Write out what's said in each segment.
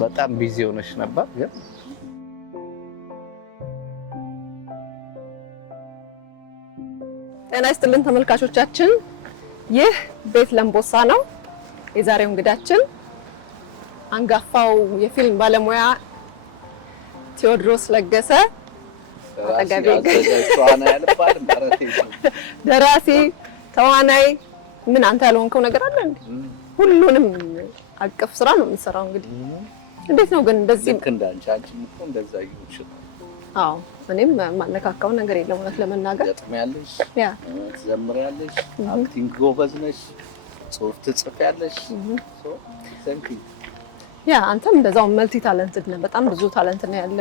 በጣም ቢዚ ሆነሽ ነበር ግን ጤና ይስጥልን ተመልካቾቻችን፣ ይህ ቤት ለምቦሳ ነው። የዛሬው እንግዳችን አንጋፋው የፊልም ባለሙያ ቴዎድሮስ ለገሰ ደራሲ፣ ተዋናይ። ምን አንተ ያልሆንከው ነገር አለ እንዴ? ሁሉንም አቀፍ ስራ ነው የምትሰራው። እንግዲህ እንዴት ነው ግን እንደዚህ እንዳንቺ አንቺም እኮ እንደዛ ይሁንሽ? አዎ እኔም ማነካካው ነገር የለም እውነት ለመናገር። ገጥሚያለሽ፣ ትዘምሪያለሽ፣ አክቲንግ ጎበዝ ነሽ፣ ጽሁፍ ትጽፊያለሽ። አንተም እንደዛው መልቲ ታለንትድ ነህ። በጣም ብዙ ታለንት ነው ያለ።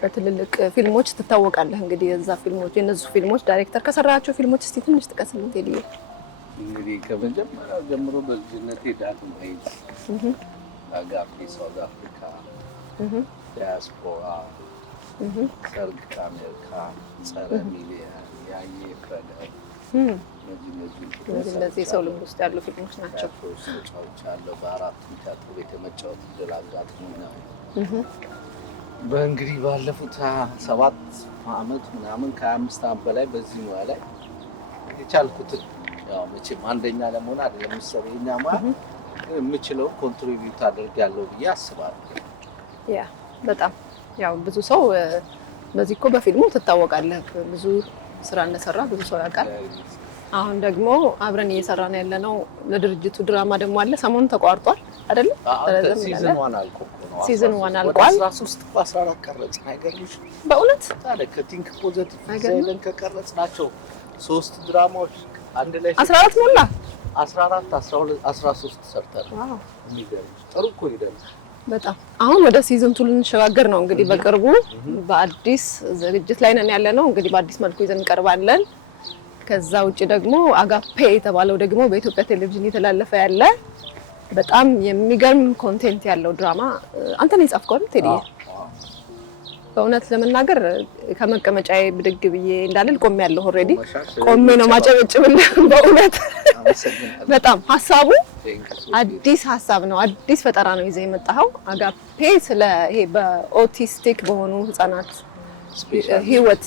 በትልልቅ ፊልሞች ትታወቃለህ። እንግዲህ የዛ ፊልሞች የነሱ ፊልሞች ዳይሬክተር ከሰራቸው ፊልሞች እስቲ ትንሽ ጥቀስልን ቴዲዬ። እንግዲህ ከመጀመሪያው ጀምሮ በልጅነቴ ዳግማዊት፣ አጋፔ፣ ሳውዝ አፍሪካ፣ ዲያስፖራ፣ ሰርግ ከአሜሪካ፣ ጸረ ሚሊዮን፣ ያየ ፍረደር፣ እነዚህ የሰው ልብ ውስጥ ያሉ ፊልሞች ናቸው። ተጫውቻለሁ። በአራቱም ቲያትር ቤት የመጫወት እድል አጋጥሞኛል። በእንግዲህ ባለፉት 7 ዓመት ምናምን ከ25 ዓመት በላይ በዚህ ሙያ ላይ የቻልኩትን ያው መቼም አንደኛ ለመሆን አይደለም የምሰራውኛ ማለት የምችለው ኮንትሪቢዩት አድርጋለሁ ብዬ አስባለሁ። በጣም ያው ብዙ ሰው በዚህ እኮ በፊልሙ ትታወቃለህ። ብዙ ስራ እንደሰራ ብዙ ሰው ያውቃል። አሁን ደግሞ አብረን እየሰራን ያለነው ለድርጅቱ ድራማ ደግሞ አለ። ሰሞኑን ተቋርጧል አይደል? ሲዝን 1 አልቋል። 13 14 ቀረጽ አይገርምሽ? በእውነት ታዲያ ከቲንክ ፖዚቲቭ ሳይለን ከቀረጽናቸው 3 ድራማዎች አንድ ላይ 14 ሞላ። 14 12 13 ሰርተናል። ዋው የሚገርምሽ ጥሩ እኮ ሄደን በጣም አሁን ወደ ሲዝን 2 ልንሸጋገር ነው። እንግዲህ በቅርቡ በአዲስ ዝግጅት ላይ ነን ያለ ነው። እንግዲህ በአዲስ መልኩ ይዘን እንቀርባለን። ከዛ ውጪ ደግሞ አጋፔ የተባለው ደግሞ በኢትዮጵያ ቴሌቪዥን እየተላለፈ ያለ በጣም የሚገርም ኮንቴንት ያለው ድራማ አንተ ነህ የጻፍከው አይደል ቴዲዬ? በእውነት ለመናገር ከመቀመጫዬ ብድግ ብዬ እንዳልል ቆሜያለሁ። ኦሬዲ ቆሜ ነው ማጨበጭብልህ። በእውነት በጣም ሀሳቡ አዲስ ሀሳብ ነው፣ አዲስ ፈጠራ ነው ይዘህ የመጣኸው። አጋፔ ስለ ይሄ በኦቲስቲክ በሆኑ ህፃናት ህይወት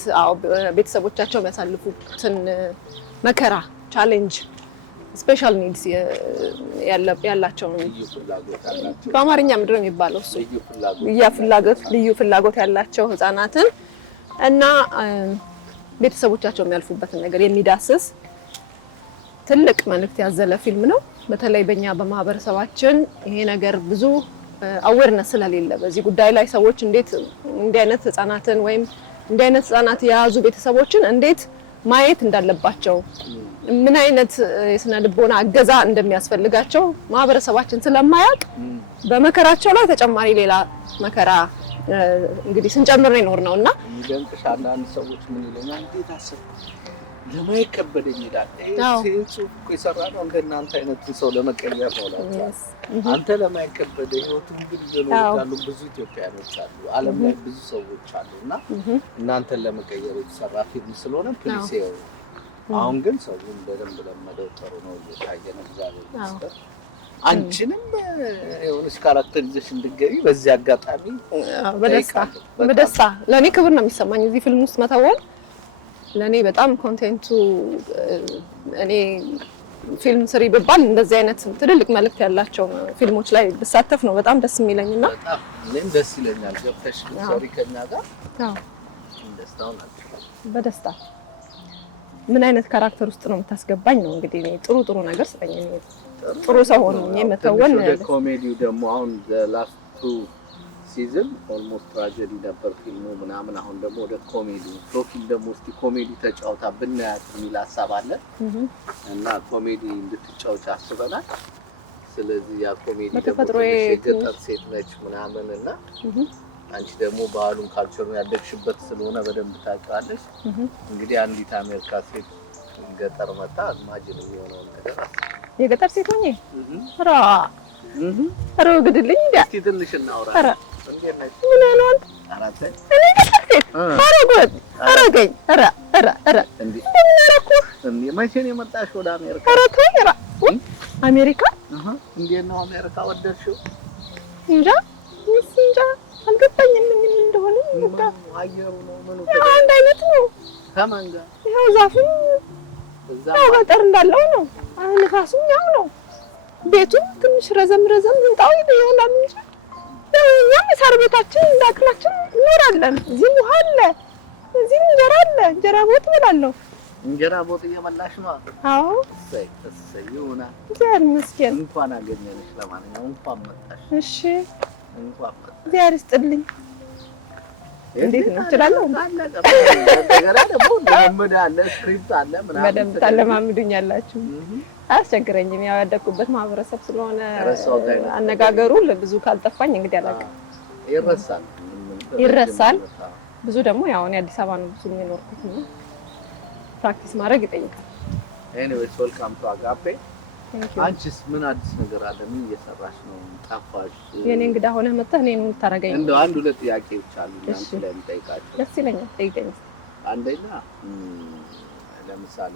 ቤተሰቦቻቸው የሚያሳልፉትን መከራ፣ ቻሌንጅ፣ ስፔሻል ኒድስ ያላቸው በአማርኛ ምንድን ነው የሚባለው እሱ ልዩ ፍላጎት ያላቸው ህፃናትን እና ቤተሰቦቻቸው የሚያልፉበትን ነገር የሚዳስስ ትልቅ መልእክት ያዘለ ፊልም ነው። በተለይ በእኛ በማህበረሰባችን ይሄ ነገር ብዙ አዌርነስ ስለሌለ በዚህ ጉዳይ ላይ ሰዎች እንዴት እንዲህ አይነት ህፃናትን ወይም እንዲህ አይነት ህፃናት የያዙ ቤተሰቦችን እንዴት ማየት እንዳለባቸው ምን አይነት የስነ ልቦና እገዛ እንደሚያስፈልጋቸው ማህበረሰባችን ስለማያውቅ በመከራቸው ላይ ተጨማሪ ሌላ መከራ እንግዲህ ስንጨምር ነው። የሚደንቅሽ አንዳንድ ሰዎች ምን ይለኛል፣ እንዴት አሰብ ለማየት ከበደኝ ይላል። ጽሁፍ እኮ የሰራነው እንደናንተ አይነት ሰው ለመቀየር ነው እላቸዋለሁ። አንተ ለማየት ከበደኝ ህይወቱን ግን ይኖራሉ ብዙ ኢትዮጵያኖች አሉ፣ ዓለም ላይ ብዙ ሰዎች አሉ እና እናንተን ለመቀየር የተሰራ ፊልም ስለሆነ ፕሊስ ይኸው። አሁን ግን ሰውን በደንብ ለመደው ጥሩ ነው እየታየ ነው። እግዚአብሔር ይመስገን። አንቺንም የሆነች ካራክተር ይዘሽ እንድትገቢ በዚህ አጋጣሚ በደስታ ለእኔ ክብር ነው የሚሰማኝ እዚህ ፊልም ውስጥ መተወን። ለኔ በጣም ኮንቴንቱ እኔ ፊልም ስሪ ብባል እንደዚህ አይነት ትልልቅ መልእክት ያላቸው ፊልሞች ላይ ብሳተፍ ነው በጣም ደስ የሚለኝና በጣም እኔም ደስ ይለኛል። ገብተሽ ሰሪ ከኛ ጋር ደስታው ናቸው። በደስታ ምን አይነት ካራክተር ውስጥ ነው የምታስገባኝ ነው እንግዲህ እኔ ጥሩ ነገር ስለኝ ጥሩ ሰው ሆኜ መተወን ወደ ኮሜዲው ደግሞ አሁን ላስቱ ሲዝን ኦልሞስት ትራጀዲ ነበር ፊልሙ ምናምን። አሁን ደግሞ ወደ ኮሜዲ ፕሮፊል ደግሞ እስቲ ኮሜዲ ተጫውታ ብናያት የሚል ሀሳብ አለ እና ኮሜዲ እንድትጫወች አስበናል። ስለዚህ ያ ኮሜዲ ደግሞ የገጠር ሴት ነች ምናምን እና አንቺ ደግሞ ባህሉን ካልቸሩን ያደግሽበት ስለሆነ በደንብ ታውቂዋለሽ። እንግዲህ አንዲት አሜሪካ ሴት ገጠር መጣ ማጅን የሚሆነው ነገር የገጠር ሴት ሆኜ ኧረ ግድልኝ እንዴ እስቲ ትንሽ እናውራ። ምን ነው አራተ እኔ ገጠር ሴት አረገኝ እንዴ ምን አረኩ እንዴ? መቼ ነው የመጣሽ ወደ አሜሪካ? ኧረ ተይ አሜሪካ እንዴት ነው አሜሪካ ወደድሽው? እንጃ አልገባኝም ምን እንደሆነ በቃ አየሩ ነው ምኑ አንድ አይነት ነው ከማን ጋር ይሄው ዛፉም ያው ገጠር እንዳለው ነው ንፋሱም ያው ነው ቤቱም ትንሽ ረዘም ህንጣው ይሆናል እንጂ እኛም ሳር ቤታችን እንዳክናችን እንኖራለን እዚህ ውሃ አለ እዚህ እንጀራ አለ እንጀራ ቦት እበላለሁ እንጀራ ቦት እየበላሽ ነው አዎ ይሁና እግዚአብሔር ይመስገን እንኳን አገኘንሽ ለማንኛውም እንኳን መጣሽ እሺ እንኳን መጣሽ እግዚአብሔር ይስጥልኝ እንዴት ነው ትላለህ እንደገና ደግሞ እንደመደ አለ ስክሪፕት አለ ምናምን በደንብ ታለማምዱኛላችሁ አስቸግረኝም ያው ያደኩበት ማህበረሰብ ስለሆነ አነጋገሩ ለብዙ ካልጠፋኝ እንግዲህ አላውቅም ይረሳል ብዙ ደግሞ ያው እኔ አዲስ አበባ ነው ብዙ የሚኖርኩት ነው ፕራክቲስ ማድረግ ይጠይቃል ኤኒዌይስ ዌልካም ቱ አጋፔ አንቺስ ምን አዲስ ነገር አለ ምን እየሰራሽ ነው ጠፋሽ የኔ እንግዳ ሆነ መጣህ እኔን የምታረጋኝ እንደው አንድ ሁለት ጥያቄዎች አሉ እናንተ ላይ እንጠይቃችሁ ደስ ይለኛል ጠይቀኝ አንደኛ ለምሳሌ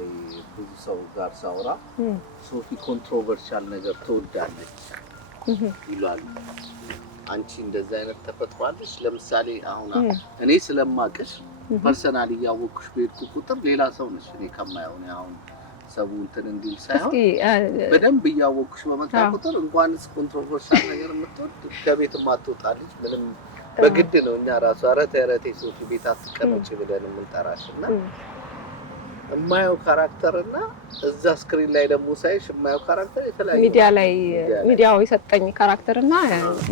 ብዙ ሰው ጋር ሳውራ ሶፊ ኮንትሮቨርሻል ነገር ትወዳለች ይላሉ አንቺ እንደዛ አይነት ተፈጥሯለሽ ለምሳሌ አሁን እኔ ስለማቅሽ ፐርሰናሊ ያወቅሽ በሄድኩ ቁጥር ሌላ ሰው ነሽ እኔ ከማየው ነው አሁን ሰው እንትን እንዲል ሳይሆን በደንብ ያወቅሽ በመጣ ቁጥር እንኳንስ ኮንትሮቨርሻል ነገር የምትወድ ከቤት ማትወጣለች ምንም በግድ ነው እኛ ራሱ አረቴ ሶፊ ቤት አትቀመጪ ብለን የምንጠራሽና የማየው ካራክተርና እዛ ስክሪን ላይ ደግሞ ሳይሽ የማየው ካራክተር የተለያየ ሚዲያው የሰጠኝ ካራክተርና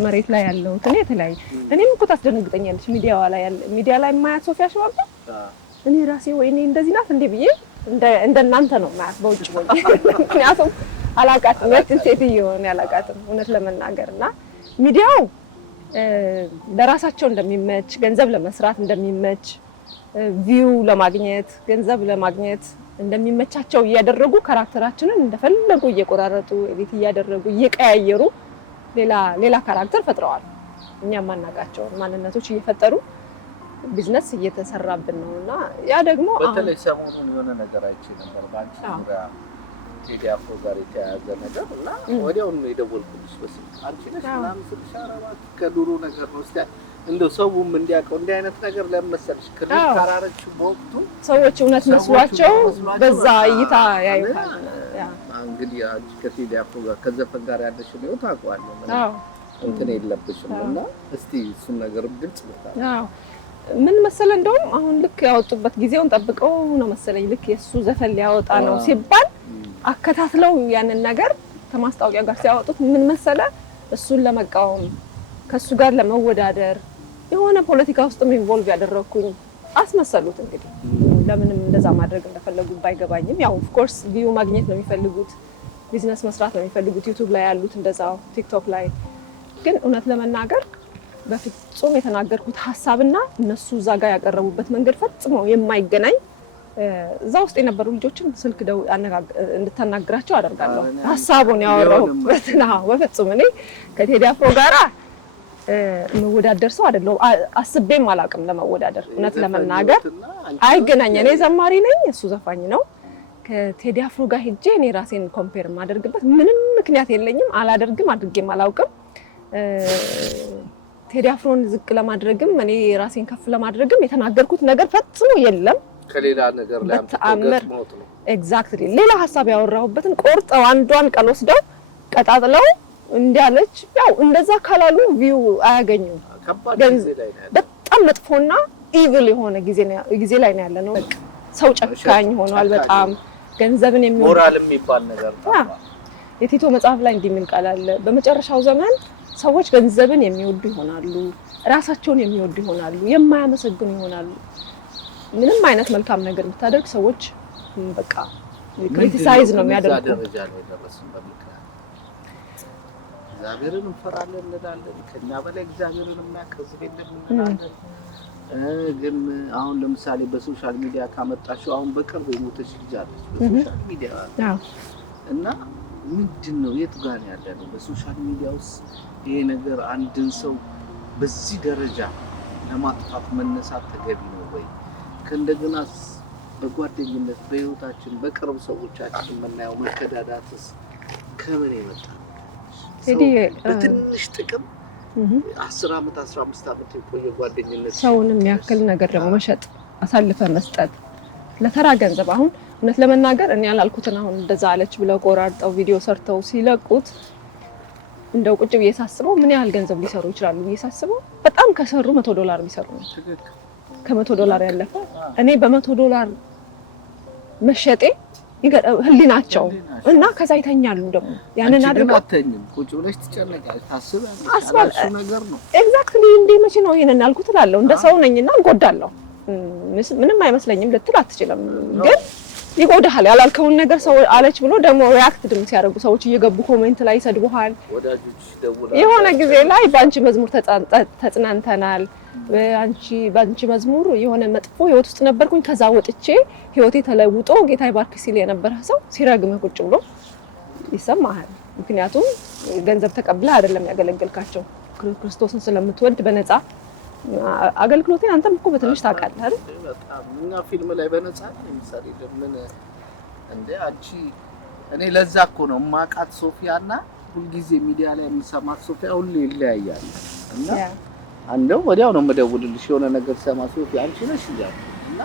መሬት ላይ ያለው እንትን የተለያየ እኔም እኮ ታስደንግጠኛለች ሚዲያ ላይ የማያት ሶፊያ ሽባባ እኔ ራሴ ወይኔ እንደዚህ ናት እንዴ ብዬ እንደናንተ ነው ማለት በውጭ ወይ ምክንያቱም አላቃትም ያችን ሴትዮ ነው ያላቃትም እውነት ለመናገርና ሚዲያው ለራሳቸው እንደሚመች ገንዘብ ለመስራት እንደሚመች ቪው ለማግኘት ገንዘብ ለማግኘት እንደሚመቻቸው እያደረጉ ካራክተራችንን እንደፈለጉ እየቆራረጡ ኤዲት እያደረጉ እየቀያየሩ ሌላ ካራክተር ፈጥረዋል እኛም ማናቃቸው ማንነቶች እየፈጠሩ ቢዝነስ እየተሰራብን ነውና ያ ደግሞ በተለይ ሰሞኑን የሆነ ነገር አይቼ ነበር ባንቺ ዙሪያ ቴዲ አፍሮ ጋር የተያያዘ ነገር እና ወዲያው ነው የደወልኩልሽ በስልክ አንቺ ነሽ ምናምን ስልሽ አረባት ከዱሩ ነገር ነው እስቲ እንደው ሰውም እንዲያውቀው እንዲህ አይነት ነገር ለመሰልሽ ክሬት ካራረች በወቅቱ ሰዎች እውነት መስሏቸው በዛ እይታ ያዩታል እንግዲህ አንቺ ከቴዲ አፍሮ ጋር ከዘፈን ጋር ያለሽ ነው ታውቃለህ ማለት እንትን የለብሽም እና እስቲ እሱን ነገር ግልጽ ብታል ምን መሰለ እንደውም አሁን ልክ ያወጡበት ጊዜውን ጠብቀው ነው መሰለኝ ልክ የሱ ዘፈን ሊያወጣ ነው ሲባል አከታትለው ያንን ነገር ከማስታወቂያ ጋር ሲያወጡት ምን መሰለ እሱን ለመቃወም ከሱ ጋር ለመወዳደር የሆነ ፖለቲካ ውስጥም ኢንቮልቭ ያደረኩኝ አስመሰሉት እንግዲህ ለምንም እንደዛ ማድረግ እንደፈለጉ ባይገባኝም ያው ኦፍ ኮርስ ቪው ማግኘት ነው የሚፈልጉት ቢዝነስ መስራት ነው የሚፈልጉት ዩቲዩብ ላይ ያሉት እንደዛው ቲክቶክ ላይ ግን እውነት ለመናገር በፍጹም የተናገርኩት ሐሳብና እነሱ እዛ ጋር ያቀረቡበት መንገድ ፈጽሞ የማይገናኝ እዛ ውስጥ የነበሩ ልጆችን ስልክ ደው እንድታናግራቸው አደርጋለሁ ሐሳቡን ያወራሁበት ነው በፍጹም እኔ ከቴዲ አፍሮ ጋራ መወዳደር ሰው አይደለም አስቤም አላውቅም ለመወዳደር እውነት ለመናገር አይገናኝ እኔ ዘማሪ ነኝ እሱ ዘፋኝ ነው ከቴዲ አፍሮ ጋር ሄጄ እኔ ራሴን ኮምፔር ማደርግበት ምንም ምክንያት የለኝም አላደርግም አድርጌም አላውቅም ቴዲ አፍሮን ዝቅ ለማድረግም እኔ ራሴን ከፍ ለማድረግም የተናገርኩት ነገር ፈጽሞ የለም ከሌላ ነገር ላይ አምጥተውት ነው ኤግዛክትሊ ሌላ ሐሳብ ያወራሁበትን ቆርጠው አንዷን ቃል ወስደው ቀጣጥለው እንዲያለች ያው እንደዛ ካላሉ ቪው አያገኙም በጣም መጥፎና ኢቪል የሆነ ጊዜ ላይ ነው ያለነው ሰው ጨካኝ ሆኗል በጣም ገንዘብን የሚወድ ሞራል የሚባል ነገር ታፋ የቲቶ መጽሐፍ ላይ እንዲህ ምን ቃል አለ በመጨረሻው ዘመን ሰዎች ገንዘብን የሚወዱ ይሆናሉ ራሳቸውን የሚወዱ ይሆናሉ የማያመሰግኑ ይሆናሉ ምንም አይነት መልካም ነገር ብታደርግ ሰዎች በቃ ክሪቲሳይዝ ነው የሚያደርጉት እግዚአብሔርን እንፈራለን እንላለን ከኛ በላይ እግዚአብሔርን የሚያከብር የለም እንላለን ግን አሁን ለምሳሌ በሶሻል ሚዲያ ካመጣሽው አሁን በቅርብ የሞተች ልጅ አለች በሶሻል ሚዲያ እና ምንድነው የት ጋር ያለነው በሶሻል ሚዲያ ውስጥ ይሄ ነገር አንድን ሰው በዚህ ደረጃ ለማጥፋት መነሳት ተገቢ ነው ወይ ከእንደገናስ በጓደኝነት በህይወታችን በቅርብ ሰዎቻችን የምናየው መከዳዳትስ ከምን ይመጣ በትንሽ ጥቅም 10 ዓመት 15 ዓመት የቆየ ጓደኝነት ሰውንም ያክል ነገር ደግሞ መሸጥ አሳልፈ መስጠት ለተራ ገንዘብ። አሁን እውነት ለመናገር እኔ ያላልኩትን አሁን እንደዛ አለች ብለው ቆራርጠው ቪዲዮ ሰርተው ሲለቁት እንደው ቁጭ ብዬ ሳስበው ምን ያህል ገንዘብ ሊሰሩ ይችላሉ ብዬ ሳስበው በጣም ከሰሩ $100 ቢሰሩ ነው። ከ$100 ያለፈ እኔ በ$100 መሸጤ ህሊናቸው እና ከዛ ይተኛሉ ደግሞ ያንን አድርገው ቁጭ ብለሽ ትጨነቂያለሽ ታስባለሽ ነገር ነው ኤግዛክትሊ እንዴ መቼ ነው ይሄንን ያልኩት እላለሁ እንደ ሰው ነኝና እንጎዳለሁ ምንም አይመስለኝም ልትል አትችልም ግን ይጎዳሃል ያላልከውን ነገር ሰው አለች ብሎ ደግሞ ሪአክት ድም ሲያደርጉ ሰዎች እየገቡ ኮሜንት ላይ ይሰድቡሃል ወዳጆች ደውላ የሆነ ጊዜ ላይ ባንቺ መዝሙር ተጽናንተናል ባንቺ መዝሙር የሆነ መጥፎ ህይወት ውስጥ ነበርኩኝ ከዛ ወጥቼ ህይወቴ ተለውጦ ጌታ ይባርክ ሲል የነበረ ሰው ሲረግምህ ቁጭ ብሎ ይሰማሃል ምክንያቱም ገንዘብ ተቀብለህ አይደለም ያገለግልካቸው ክርስቶስን ስለምትወድ በነፃ አገልግሎቴን አንተም እኮ በትንሽ ታውቃለህ አይደል በጣም እኛ ፊልም ላይ በነፃ ለምሳሌ ለምን እንደ አንቺ እኔ ለዛ እኮ ነው ማቃት ሶፊያና ሁልጊዜ ሚዲያ ላይ የምሰማት ሶፊያ ሁሉ ይለያያል እና አንደው ወዲያው ነው መደውልልሽ የሆነ ነገር ሰማ ሶፊያ አንቺ ነሽ እና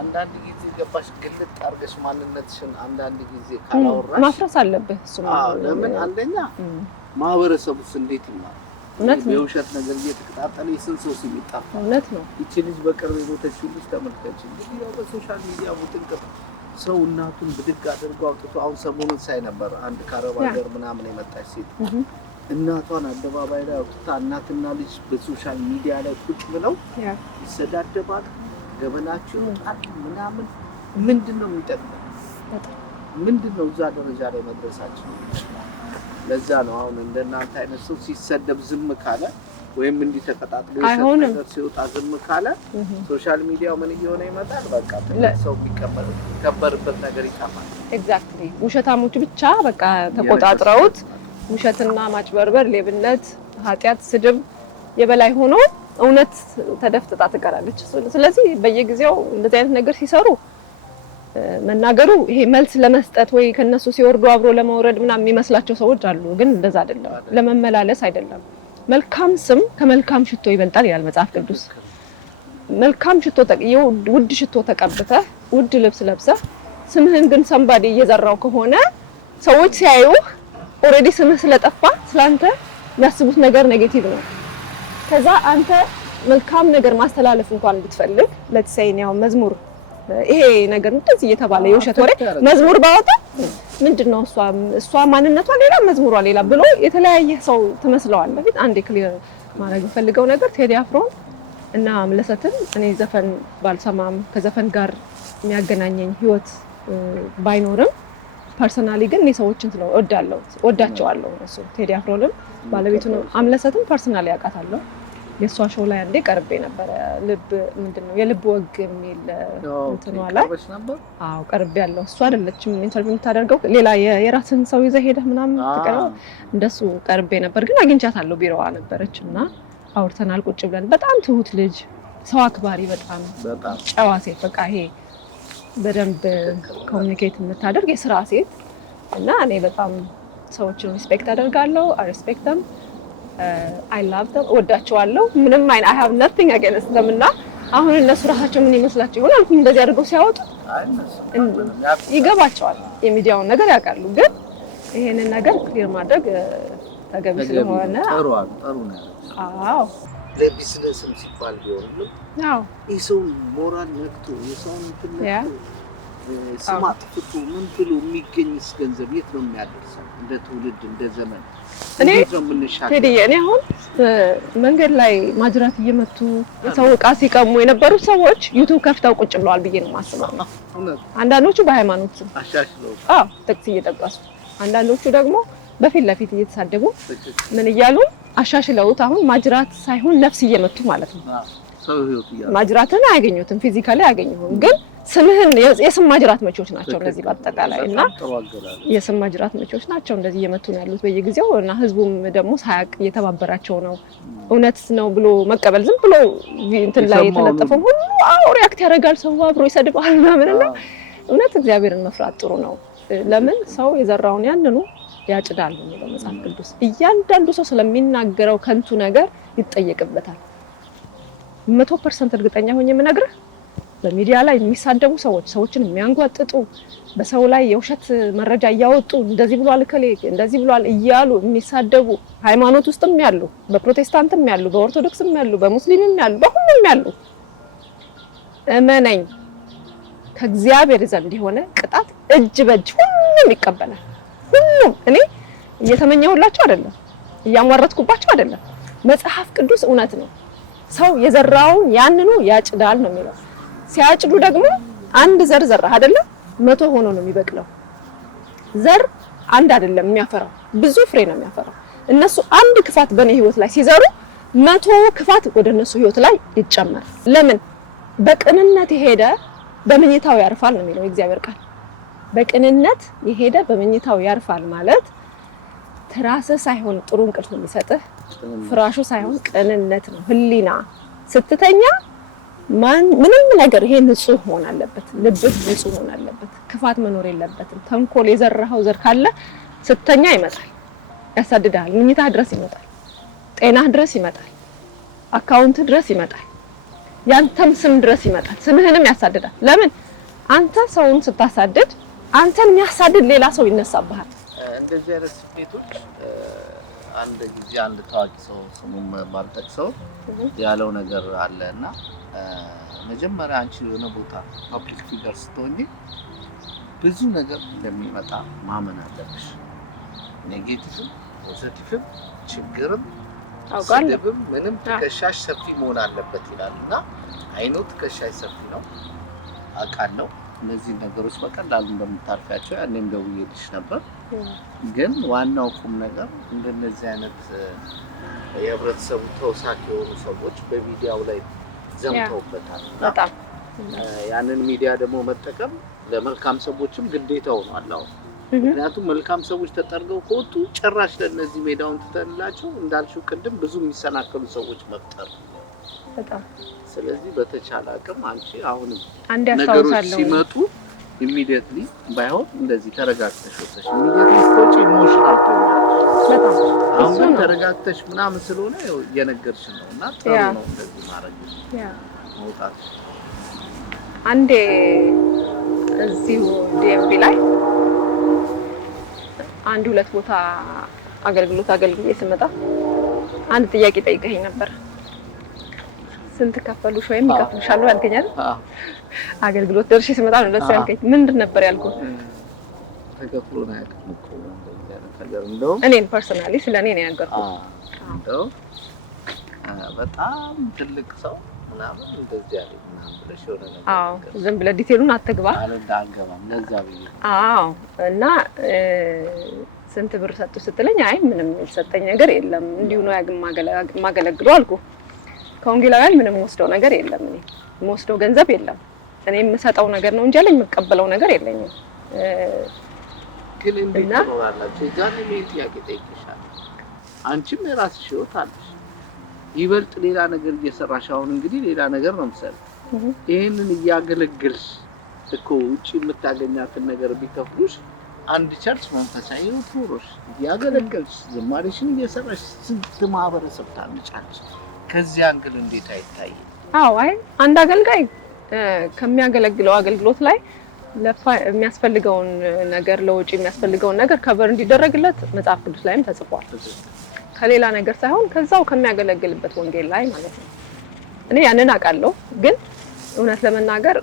አንዳንድ ጊዜ ገባሽ ግልጥ አርገሽ ማንነትሽን አንዳንድ ጊዜ ካላወራሽ ማፍረስ አለብህ እሱ ማለት ለምን አንደኛ ማህበረሰቡስ እንዴት ይማር እውነት ነው የውሸት ነገር እየተከታተለ የስንሶ ሲጣጣ እውነት ነው እቺ ልጅ በቅርብ የሞተችው ልጅ ተመልከች እንግዲህ ያው በሶሻል ሚዲያ ውጥንቅጥ ሰው እናቱን ብድግ አድርጎ አውጥቶ አሁን ሰሞኑን ሳይ ነበር አንድ ከአረብ ሀገር ምናምን የመጣች ሴት እናቷን አደባባይ ላይ አውጥታ እናትና ልጅ በሶሻል ሚዲያ ላይ ቁጭ ብለው ይሰዳደባሉ ገበናቸው ይወጣል ምናምን ምንድነው የሚጠቅመው ምንድነው እዛ ደረጃ ላይ መድረሳችን ለዛ ነው አሁን እንደናንተ አይነት ሰው ሲሰደብ ዝም ካለ ወይም እንዲህ ተቀጣጥሎ ነገር ሲወጣ ዝም ካለ ሶሻል ሚዲያው ምን እየሆነ ይመጣል በቃ ሰው የሚከበርበት ነገር ይጠፋል ኤግዛክትሊ ውሸታሞች ብቻ በቃ ተቆጣጥረውት ውሸትና ማጭበርበር ሌብነት ኃጢያት ስድብ የበላይ ሆኖ እውነት ተደፍጥጣ ትቀራለች ስለዚህ በየጊዜው እንደዚህ አይነት ነገር ሲሰሩ መናገሩ ይሄ መልስ ለመስጠት ወይ ከነሱ ሲወርዱ አብሮ ለማውረድ ምናምን የሚመስላቸው ሰዎች አሉ ግን እንደዛ አይደለም ለመመላለስ አይደለም መልካም ስም ከመልካም ሽቶ ይበልጣል ይላል መጽሐፍ ቅዱስ መልካም ሽቶ ውድ ሽቶ ተቀብተህ ውድ ልብስ ለብሰህ ስምህን ግን ሰምባዲ እየዘራው ከሆነ ሰዎች ሲያዩህ ኦሬዲ ስምህ ስለጠፋ ስላንተ የሚያስቡት ነገር ኔጌቲቭ ነው ከዛ አንተ መልካም ነገር ማስተላለፍ እንኳን ብትፈልግ ለተሰይን ያው መዝሙር ይሄ ነገር እንደዚህ እየተባለ የውሸት ወሬ መዝሙር ባወጣ ምንድነው እሷ ማንነቷ ሌላ መዝሙሯ ሌላ ብሎ የተለያየ ሰው ተመስለዋል በፊት አንዴ ክሊር ማድረግ ፈልገው ነገር ቴዲ አፍሮን እና አምለሰትን እኔ ዘፈን ባልሰማም ከዘፈን ጋር የሚያገናኘኝ ህይወት ባይኖርም ፐርሰናሊ ግን እኔ ሰዎችን ነው ወዳቸዋለሁ እሱ ቴዲ አፍሮንም ባለቤቱን አምለሰትን ፐርሰናሊ ያውቃታለሁ የሷ ሾው ላይ አንዴ ቀርቤ ነበር ልብ ምንድነው የልብ ወግ የሚል እንትኗ ላይ አዎ ቀርቤ ያለው እሷ አይደለችም ኢንተርቪው የምታደርገው ሌላ የራስን ሰው ይዘህ ሄደህ ምናምን ተቀርበው እንደሱ ቀርቤ ነበር ግን አግኝቻታለሁ ቢሮዋ ነበረችና አውርተናል ቁጭ ብለን በጣም ትሁት ልጅ ሰው አክባሪ በጣም ጨዋ ሴት በቃ ይሄ በደንብ ኮሙኒኬት የምታደርግ የሥራ ሴት እና እኔ በጣም ሰዎችን ሪስፔክት አደርጋለሁ I respect them I love them ወዳቸዋለሁ ምንም I have nothing against them እና አሁን እነሱ ራሳቸው ምን ይመስላቸው ይሆናል አልኩኝ እንደዚህ አድርገው ሲያወጡ ይገባቸዋል የሚዲያውን ነገር ያውቃሉ ግን ይሄንን ነገር ክሊር ማድረግ ተገቢ ስለሆነ ጥሩ ነው አዎ ለቢዝነስም ሲባል ቢሆንም አዎ የሰው ሞራል ነክቶ የሰውን ትልቅ ስማት ፍቱ ምን ብሎ የሚገኝስ ገንዘብ የት ነው የሚያደርሰው እንደ ትውልድ እንደ ዘመን እኔ ቴዲዬ አሁን መንገድ ላይ ማጅራት እየመቱ ሰው ዕቃ ሲቀሙ የነበሩ ሰዎች ዩቲዩብ ከፍተው ቁጭ ብለዋል ብዬ ነው የማስበው አንዳንዶቹ በሃይማኖት አሻሽለው ጥቅስ እየጠቀሱ አንዳንዶቹ ደግሞ በፊት ለፊት እየተሳደቡ ምን እያሉ አሻሽለውት አሁን ማጅራት ሳይሆን ነፍስ እየመቱ ማለት ነው ሰው ህይወት ይያዝ ማጅራትን አያገኙትም ፊዚካሊ አያገኙም ግን ስምህን የስም ማጅራት መቾች ናቸው እንደዚህ በአጠቃላይ እና የስም ማጅራት መቾች ናቸው እንደዚህ እየመቱ ነው ያሉት በየጊዜው እና ህዝቡም ደግሞ ሳያቅ እየተባበራቸው ነው እውነት ነው ብሎ መቀበል ዝም ብሎ እንትን ላይ የተለጠፈው ሁሉ ሪአክት ያደርጋል ሰው አብሮ ይሰድባል ምናምንና እውነት እግዚአብሔርን መፍራት ጥሩ ነው ለምን ሰው የዘራውን ያንኑ ያጭዳል ነው የሚለው መጽሐፍ ቅዱስ። እያንዳንዱ ሰው ስለሚናገረው ከንቱ ነገር ይጠየቅበታል። 100% እርግጠኛ ሆኜ የምነግርህ በሚዲያ ላይ የሚሳደቡ ሰዎችን የሚያንጓጥጡ በሰው ላይ የውሸት መረጃ እያወጡ እንደዚህ ብሏል እከሌ እንደዚህ ብሏል እያሉ የሚሳደቡ ሃይማኖት ውስጥም ያሉ፣ በፕሮቴስታንትም ያሉ፣ በኦርቶዶክስም ያሉ፣ በሙስሊምም ያሉ፣ በሁሉም ያሉ እመነኝ ከእግዚአብሔር ዘንድ የሆነ ቅጣት እጅ በእጅ ሁሉም ይቀበላል። ሁሉም እኔ እየተመኘሁላቸው አይደለም፣ እያሟረትኩባቸው አይደለም። መጽሐፍ ቅዱስ እውነት ነው። ሰው የዘራውን ያንኑ ያጭዳል ነው የሚለው። ሲያጭዱ ደግሞ አንድ ዘር ዘራህ አይደለም 100 ሆኖ ነው የሚበቅለው። ዘር አንድ አይደለም የሚያፈራው፣ ብዙ ፍሬ ነው የሚያፈራው። እነሱ አንድ ክፋት በኔ ህይወት ላይ ሲዘሩ 100 ክፋት ወደ እነሱ ህይወት ላይ ይጨመራል። ለምን? በቅንነት የሄደ በመኝታው ያርፋል ነው የሚለው የእግዚአብሔር ቃል። በቅንነት የሄደ በመኝታው ያርፋል ማለት ትራስ ሳይሆን ጥሩ እንቅልፍ የሚሰጥህ ፍራሹ ሳይሆን ቅንነት ነው። ህሊና ስትተኛ ምንም ነገር ይሄ ንጹህ መሆን አለበት። ልብህ ንጹህ መሆን አለበት። ክፋት መኖር የለበትም። ተንኮል የዘራኸው ዘር ካለ ስተኛ ይመጣል፣ ያሳድዳል። ምኝታህ ድረስ ይመጣል፣ ጤናህ ድረስ ይመጣል፣ አካውንት ድረስ ይመጣል፣ ያንተም ስም ድረስ ይመጣል። ስምህንም ያሳድዳል። ለምን? አንተ ሰውን ስታሳድድ አንተን የሚያሳድድ ሌላ ሰው ይነሳብሃል። እንደዚህ አይነት ስሜቶች አንድ ጊዜ አንድ ታዋቂ ሰው ስሙን ማልጠቅሰው ያለው ነገር አለና መጀመሪያ አንቺ የሆነ ቦታ ፐብሊክ ፊገር ስትሆኚ ብዙ ነገር እንደሚመጣ ማመን አለብሽ። ኔጌቲቭም ፖዚቲቭም ችግርም ስድብም ምንም ትከሻሽ ሰፊ መሆን አለበት ይላልና አይኖ ትከሻሽ ሰፊ ነው አውቃለሁ። እነዚህ ነገሮች በቀላሉ እንደምታልፊያቸው ያኔም ደውዬልሽ ነበር። ግን ዋናው ቁም ነገር እንደነዚህ አይነት የህብረተሰቡ ተወሳኪ የሆኑ ሰዎች በሚዲያው ላይ ዘምተውበታል። በጣም ያንን ሚዲያ ደግሞ መጠቀም ለመልካም ሰዎችም ግዴታው ነው አላው። ምክንያቱም መልካም ሰዎች ተጠርገው ከወጡ ጭራሽ ለነዚህ ሜዳውን ትተንላቸው እንዳልሽው ቅድም ብዙ የሚሰናከሉ ሰዎች መፍጠር በጣም። ስለዚህ በተቻለ አቅም አንቺ አሁን አንድ ነገሮች ያሳውሳለሁ ሲመጡ ኢሚዲየትሊ ባይሆን እንደዚህ ተረጋግተሽ ወጥተሽ ኢሚዲየትሊ ስትወጪ ኢሞሽናል ትሆኛለሽ። በጣም አሁን ተረጋግተሽ ምናምን ስለሆነ እየነገርሽ ነው እና ጥሩ ነው እንደዚህ ማድረግ መውጣት። አንዴ እዚሁ ዲኤምቪ ላይ አንድ ሁለት ቦታ አገልግዬ ስመጣ አንድ ጥያቄ ጠይቀኸኝ ነበር። ስንት ከፈሉሽ ወይም ይከፍሉሻል አልከኝ አይደል? አገልግሎት ደርሼ ስመጣ ነው ለሱ ያልከኝ። ምንድን ነበር ያልኩት? ተከፍሎ ነው ያልኩት እኮ ነገር እንደውም እኔን ፐርሰናሊ ስለኔ ነው ያገርኩት። እንደው በጣም ትልቅ ሰው ምናምን እንደዚህ ያለ ምናምን ብለሽ የሆነ ነገር አዎ፣ ዝም ብለህ ዲቴሉን አትግባ አልገባም ለዛ ብዬ አዎ። እና ስንት ብር ሰጡ ስትለኝ አይ ምንም የተሰጠኝ ነገር የለም እንዲሁ ነው ያገለግለው አልኩ። ከወንጌላውያን ምንም ወስደው ነገር የለም። እኔ ወስደው ገንዘብ የለም። እኔ የምሰጠው ነገር ነው እንጂ አለኝ የምቀበለው ነገር የለኝም። ግን እንዴት ትኖራላችሁ? የዛኔ ምን ጥያቄ ጠይቄሻለሁ። አንቺም የራስሽ ህይወት አለሽ። ይበልጥ ሌላ ነገር እየሰራሽ አሁን እንግዲህ ሌላ ነገር ነው የምትሰሪው። ይሄንን እያገለግልሽ እኮ ውጪ የምታገኛትን ነገር ቢከፍሉሽ አንድ ቸርች መንፈሳዊ ህይወት ኖሮሽ እያገለገልሽ ዝማሬሽን እየሰራሽ ስንት ማህበረሰብ ታንጫለሽ። ከዚህ አንግል እንዴት አይታይም? አዎ አይ አንድ አገልጋይ ከሚያገለግለው አገልግሎት ላይ የሚያስፈልገውን ነገር ለውጪ የሚያስፈልገውን ነገር ከበር እንዲደረግለት መጽሐፍ ቅዱስ ላይም ተጽፏል። ከሌላ ነገር ሳይሆን ከዛው ከሚያገለግልበት ወንጌል ላይ ማለት ነው። እኔ ያንን አውቃለሁ። ግን እውነት ለመናገር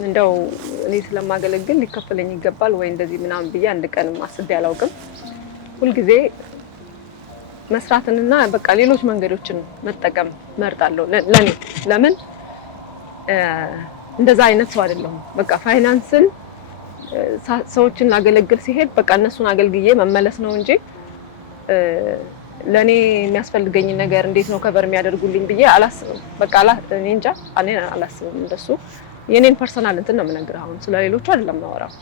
እንደው እኔ ስለማገለግል ሊከፈለኝ ይገባል ወይ እንደዚህ ምናምን ብዬ አንድ ቀን አስቤ አላውቅም። ሁልጊዜ መስራትንና በቃ ሌሎች መንገዶችን መጠቀም መርጣለሁ። ለኔ ለምን እንደዛ አይነት ሰው አይደለሁም። በቃ ፋይናንስን ሰዎችን ላገለግል ሲሄድ በቃ እነሱን አገልግዬ መመለስ ነው እንጂ ለኔ የሚያስፈልገኝ ነገር እንዴት ነው ከበር የሚያደርጉልኝ ብዬ አላስብም። በቃ እኔ እንጃ እኔ አላስብም እንደሱ። የኔን ፐርሰናል እንትን ነው የምነግርህ። አሁን ስለሌሎቹ አይደለም ማወራው።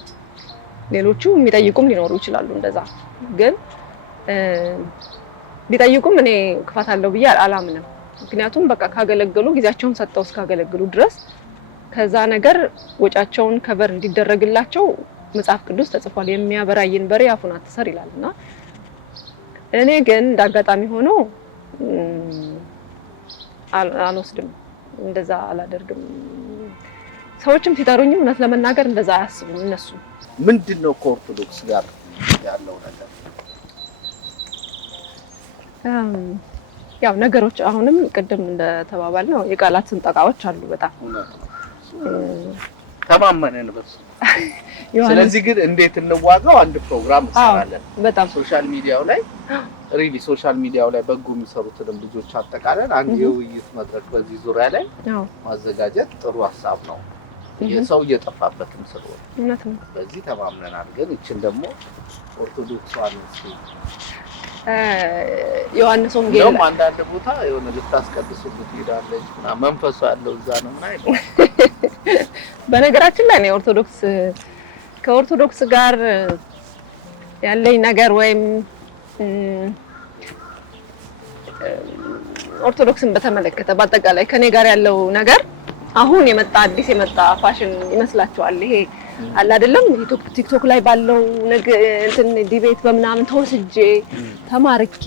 ሌሎቹ የሚጠይቁም ሊኖሩ ይችላሉ እንደዛ። ግን ቢጠይቁም እኔ ክፋት አለው ብዬ አላምንም። ምክንያቱም በቃ ካገለገሉ ጊዜያቸውን ሰጠው እስካገለግሉ ድረስ ከዛ ነገር ወጫቸውን ከበር እንዲደረግላቸው መጽሐፍ ቅዱስ ተጽፏል የሚያበራይን በሬ አፉን አትሰር ይላልና እኔ ግን እንዳጋጣሚ ሆኖ አልወስድም እንደዛ አላደርግም ሰዎችም ሲጠሩኝም እውነት ለመናገር እንደዛ አያስቡም እነሱ ምንድነው ከኦርቶዶክስ ጋር ያለው ነገር ያው ነገሮች አሁንም ቅድም እንደተባባል ነው የቃላት ስንጠቃዎች አሉ በጣም ተማመነን በሱ ስለዚህ ግን እንዴት እንዋጋው አንድ ፕሮግራም እንሰራለን በጣም ሶሻል ሚዲያው ላይ ሪሊ ሶሻል ሚዲያው ላይ በጎ የሚሰሩትን ልጆች አጠቃለን አንድ የውይይት መድረክ በዚህ ዙሪያ ላይ ማዘጋጀት ጥሩ ሐሳብ ነው የሰው እየጠፋበትም ስለሆነ እውነት ነው በዚህ ተማምነናል ግን እቺን ደግሞ ኦርቶዶክስ ዋንስ ዮሐንስ ወንጌል ነው አንዳንድ ቦታ የሆነ ልታስቀድሱት ይሄዳለች እና መንፈሱ ያለው እዛ ነው እና በነገራችን ላይ ነው ኦርቶዶክስ ከኦርቶዶክስ ጋር ያለኝ ነገር ወይም ኦርቶዶክስን በተመለከተ በአጠቃላይ ከኔ ጋር ያለው ነገር አሁን የመጣ አዲስ የመጣ ፋሽን ይመስላችኋል ይሄ አለ አይደለም ቲክቶክ ላይ ባለው እንትን ዲቤት በመናምን ተወስጄ ተማርኬ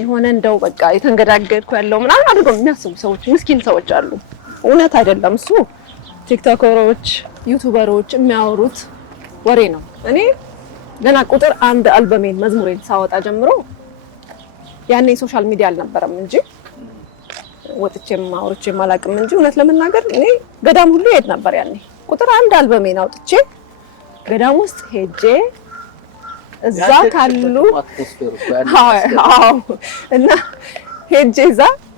የሆነ እንደው በቃ የተንገዳገድኩ ያለው ምናምን አድርገው የሚያስቡ ሰዎች ምስኪን ሰዎች አሉ እውነት አይደለም እሱ ቲክቶከሮች ዩቲዩበሮች የሚያወሩት ወሬ ነው እኔ ገና ቁጥር 1 አልበሜን መዝሙሬን ሳወጣ ጀምሮ ያኔ ሶሻል ሚዲያ አልነበረም እንጂ ወጥቼም አውርቼም አላቅም እንጂ እውነት ለመናገር እኔ ገዳም ሁሉ ሄድ ነበር ያኔ ቁጥር 1 አልበሜን አውጥቼ ገዳም ውስጥ ሄጄ እዛ ካሉ እና ሄጄ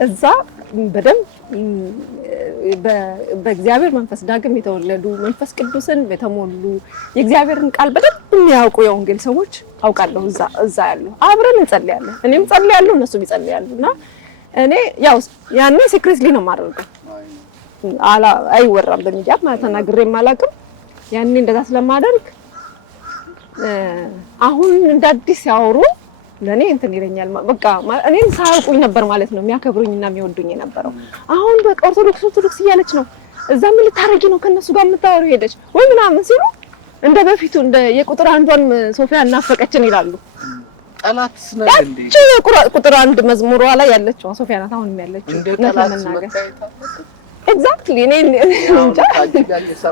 እዛ በደንብ በእግዚአብሔር መንፈስ ዳግም የተወለዱ መንፈስ ቅዱስን የተሞሉ የእግዚአብሔርን ቃል በደንብ የሚያውቁ የወንጌል ሰዎች አውቃለሁ እዛ ያሉ አብረን እንጸልያለን እኔም ጸልያለሁ እነሱም ይጸልያሉና እኔ ያው ያኔ ሲክሬትሊ ነው የማደርገው አይወራም በሚዲያ ማለት ተናግሬም አላውቅም ያኔ እንደዛ ስለማደርግ አሁን እንደ አዲስ ያወሩ ለኔ እንትን ይለኛል በቃ እኔን ሳያውቁኝ ነበር ማለት ነው የሚያከብሩኝና የሚወዱኝ የነበረው አሁን በቃ ኦርቶዶክስ እያለች ነው እዛ ምን ልታረጊ ነው ከነሱ ጋር የምታወሩ ሄደች ወይ ምናምን ሲሉ እንደ በፊቱ እንደ የቁጥር አንዷን ሶፊያ እናፈቀችን ይላሉ ጠላትስ ነው እንዴ ቁጥር 1 መዝሙሯ ላይ ያለችው ሶፊያ ናት አሁን ያለችው እንደተናገረ ኤግዛክትሊ እኔ እንጃ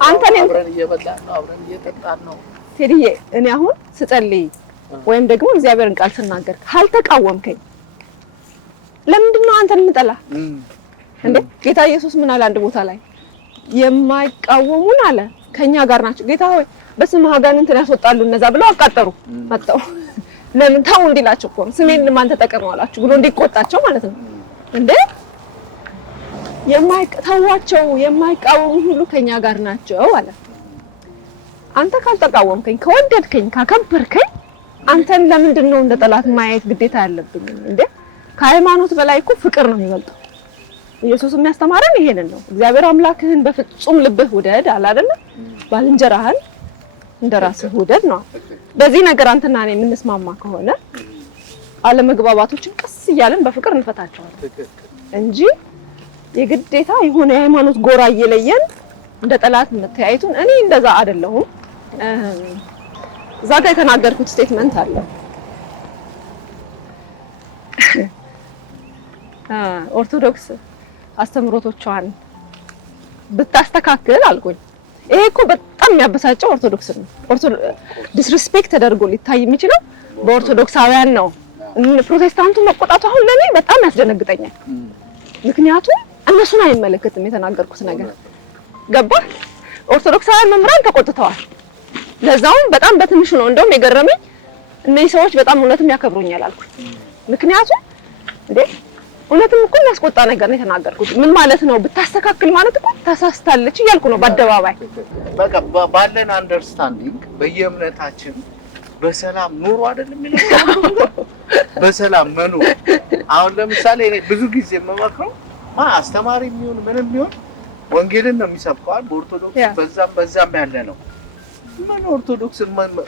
አንተ ነህ አብረን እየበላን ነው አብረን እየጠጣን ነው ቴዲዬ እኔ አሁን ስጸልይ ወይም ደግሞ እግዚአብሔርን ቃል ስናገር ካልተቃወምከኝ ለምንድን ነው አንተን የምጠላ እንዴ ጌታ ኢየሱስ ምን አለ አንድ ቦታ ላይ የማይቃወሙን አለ ከኛ ጋር ናቸው ጌታ ሆይ በስምህ አጋንንትን ያስወጣሉ እነዛ ብለው አቃጠሩ መጣው ለምን ታው እንዲላቸው እኮ ስሜን ማን ተጠቀመው አላችሁ ብሎ እንዲቆጣቸው ማለት ነው እንዴ የማይተዋቸው የማይቃወሙ ሁሉ ከኛ ጋር ናቸው አለ አንተ ካልተቃወምከኝ ከወደድከኝ ካከበርከኝ አንተን ለምንድን ነው እንደ ጠላት ማየት ግዴታ ያለብኝ እንዴ ከሃይማኖት በላይ እኮ ፍቅር ነው የሚበልጠው ኢየሱስ የሚያስተማረን ይሄንን ነው እግዚአብሔር አምላክህን በፍጹም ልብህ ውደድ አለ አይደል ባልንጀራህን እንደራስህ ውደድ ነው በዚህ ነገር አንተና እኔ የምንስማማ ከሆነ አለመግባባቶችን ቀስ እያለን በፍቅር እንፈታቸዋለን እንጂ የግዴታ የሆነ የሃይማኖት ጎራ እየለየን እንደ ጠላት መተያየቱን እኔ እንደዛ አይደለሁም እዛ ጋር የተናገርኩት ስቴትመንት አለ ኦርቶዶክስ አስተምሮቶቿን ብታስተካክል አልኩኝ ይሄ እኮ በጣም የሚያበሳጨው ኦርቶዶክስ ነው ዲስሪስፔክት ተደርጎ ሊታይ የሚችለው በኦርቶዶክሳውያን ነው ፕሮቴስታንቱ መቆጣቱ አሁን ለኔ በጣም ያስደነግጠኛል ምክንያቱም እነሱን አይመለከትም የተናገርኩት ነገር ገባ ኦርቶዶክሳውያን መምህራን ተቆጥተዋል ለዛውም በጣም በትንሹ ነው እንደውም የገረመኝ እነዚህ ሰዎች በጣም እውነትም ያከብሩኛል አልኩኝ ምክንያቱም እንዴ እውነትም እኮ ያስቆጣ ነገር ነው የተናገርኩት ምን ማለት ነው ብታስተካክል ማለት እኮ ተሳስታለች እያልኩ ነው በአደባባይ በቃ ባለን አንደርስታንዲንግ በየእምነታችን በሰላም ኑሩ አይደለም በሰላም መኖር አሁን ለምሳሌ እኔ ብዙ ጊዜ የምመክረው አስተማሪ የሚሆን ምንም የሚሆን ወንጌልን ነው የሚሰብከው በኦርቶዶክስ በዛም ያለ ነው ምን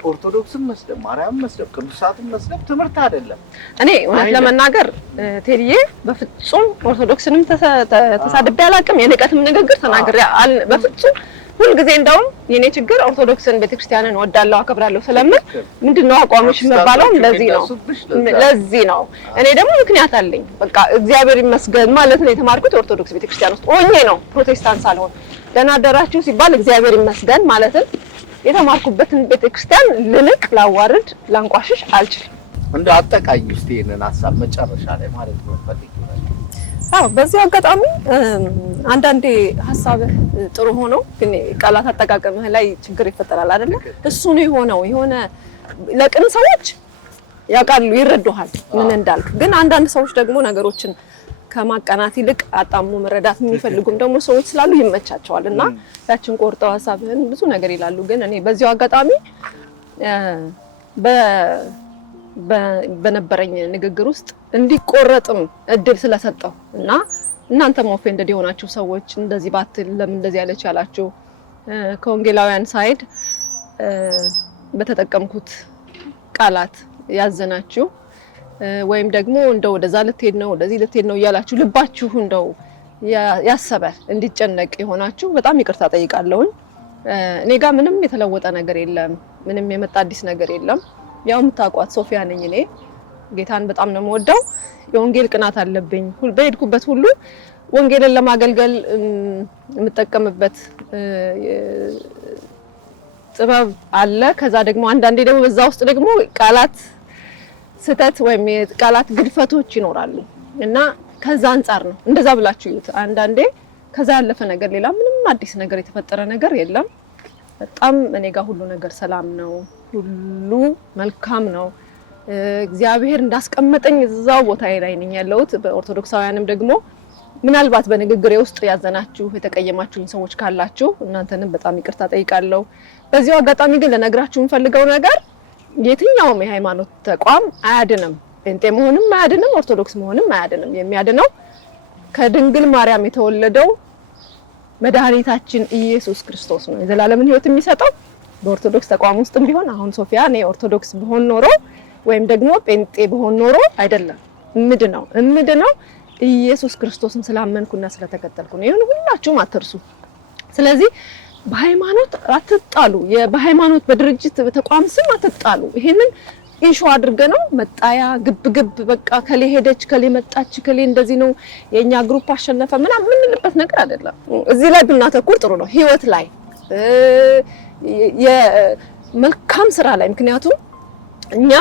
ኦርቶዶክስን መስደብ ማርያም መስደብ ቅዱሳትን መስደብ ትምህርት አይደለም እኔ እውነት ለመናገር ቴዲዬ በፍጹም ኦርቶዶክስንም ተሳድቤ አላውቅም የንቀትም ንግግር ተናግሬ በፍጹም ሁሉ ጊዜ እንደውም የኔ ችግር ኦርቶዶክስን ቤተክርስቲያንን ወዳለው አከብራለሁ ስለምን ምንድነው አቋምሽ መባለው ለዚህ ነው። እኔ ደግሞ ምክንያት አለኝ። በቃ እግዚአብሔር ይመስገን ማለት ነው የተማርኩት ኦርቶዶክስ ቤተክርስቲያን ውስጥ ሆኜ ነው፣ ፕሮቴስታንት ሳልሆን። ደህና አደራችሁ ሲባል እግዚአብሔር ይመስገን ማለትን የተማርኩበትን ቤተክርስቲያን ልንቅ፣ ላዋርድ፣ ላንቋሽሽ አልችልም። እንደ አጠቃይ ውስጥ ይሄንን ሐሳብ መጨረሻ ላይ ማለት ነው ፈልጌ አዎ በዚህ አጋጣሚ አንዳንዴ ሐሳብህ ጥሩ ሆኖ ግን ቃላት አጠቃቀምህ ላይ ችግር ይፈጠራል አይደል? እሱ ነው የሆነ ለቅን ሰዎች ያውቃሉ ይረዱሃል ምን እንዳልክ። ግን አንዳንድ ሰዎች ደግሞ ነገሮችን ከማቀናት ይልቅ አጣሙ መረዳት የሚፈልጉም ደግሞ ሰዎች ስላሉ ይመቻቸዋል እና ያችን ቆርጠው ሐሳብህን ብዙ ነገር ይላሉ። ግን እኔ በዚሁ አጋጣሚ በነበረኝ ንግግር ውስጥ እንዲቆረጥም እድል ስለሰጠው እና እናንተም ኦፌንደድ የሆናችሁ ሰዎች እንደዚህ ባትል ለምን እንደዚህ ያለች ያላችሁ ከወንጌላውያን ሳይድ በተጠቀምኩት ቃላት ያዘናችሁ ወይም ደግሞ እንደው ወደዛ ልትሄድ ነው ወደዚህ ልትሄድ ነው እያላችሁ ልባችሁ እንደው ያሰበ እንዲጨነቅ የሆናችሁ በጣም ይቅርታ ጠይቃለሁ። እኔ ጋር ምንም የተለወጠ ነገር የለም፣ ምንም የመጣ አዲስ ነገር የለም። ያው የምታውቋት ሶፊያ ነኝ እኔ። ጌታን በጣም ነው የምወደው። የወንጌል ቅናት አለብኝ። በሄድኩበት ሁሉ ወንጌልን ለማገልገል የምጠቀምበት ጥበብ አለ። ከዛ ደግሞ አንዳንዴ ደግሞ በዛ ውስጥ ደግሞ ቃላት ስህተት ወይም የቃላት ግድፈቶች ይኖራሉ እና ከዛ አንፃር ነው እንደዛ ብላችሁ ይዩት። አንዳንዴ ከዛ ያለፈ ነገር ሌላ ምንም አዲስ ነገር የተፈጠረ ነገር የለም። በጣም እኔ ጋር ሁሉ ነገር ሰላም ነው፣ ሁሉ መልካም ነው። እግዚአብሔር እንዳስቀመጠኝ እዛው ቦታ ላይ ነኝ ያለሁት። በኦርቶዶክሳውያንም ደግሞ ምናልባት በንግግሬ ውስጥ ያዘናችሁ የተቀየማችሁኝ ሰዎች ካላችሁ እናንተንም በጣም ይቅርታ ጠይቃለሁ። በዚሁ አጋጣሚ ግን ለነግራችሁ የምፈልገው ነገር የትኛውም የሃይማኖት ተቋም አያድንም። ጴንጤ መሆንም አያድንም፣ ኦርቶዶክስ መሆንም አያድንም። የሚያድነው ከድንግል ማርያም የተወለደው መድኃኒታችን ኢየሱስ ክርስቶስ ነው የዘላለምን ሕይወት የሚሰጠው። በኦርቶዶክስ ተቋም ውስጥም ቢሆን አሁን ሶፊያ እኔ ኦርቶዶክስ ብሆን ኖሮ ወይም ደግሞ ጴንጤ ብሆን ኖሮ አይደለም እምድነው ኢየሱስ ክርስቶስን ስላመንኩና ስለተከተልኩ ነው። ይሁን ሁላችሁም አትርሱ። ስለዚህ በሃይማኖት አትጣሉ፣ በሃይማኖት በድርጅት በተቋም ስም አትጣሉ። ይሄንን ኢሹ አድርገነው መጣያ ግብ በቃ ከሌ ሄደች ከሌ መጣች ከሌ እንደዚህ ነው የኛ ግሩፕ አሸነፈ ምናምን የምንልበት ነገር አይደለም። እዚህ ላይ ብናተኩር ጥሩ ነው፣ ህይወት ላይ የመልካም ስራ ላይ። ምክንያቱም እኛ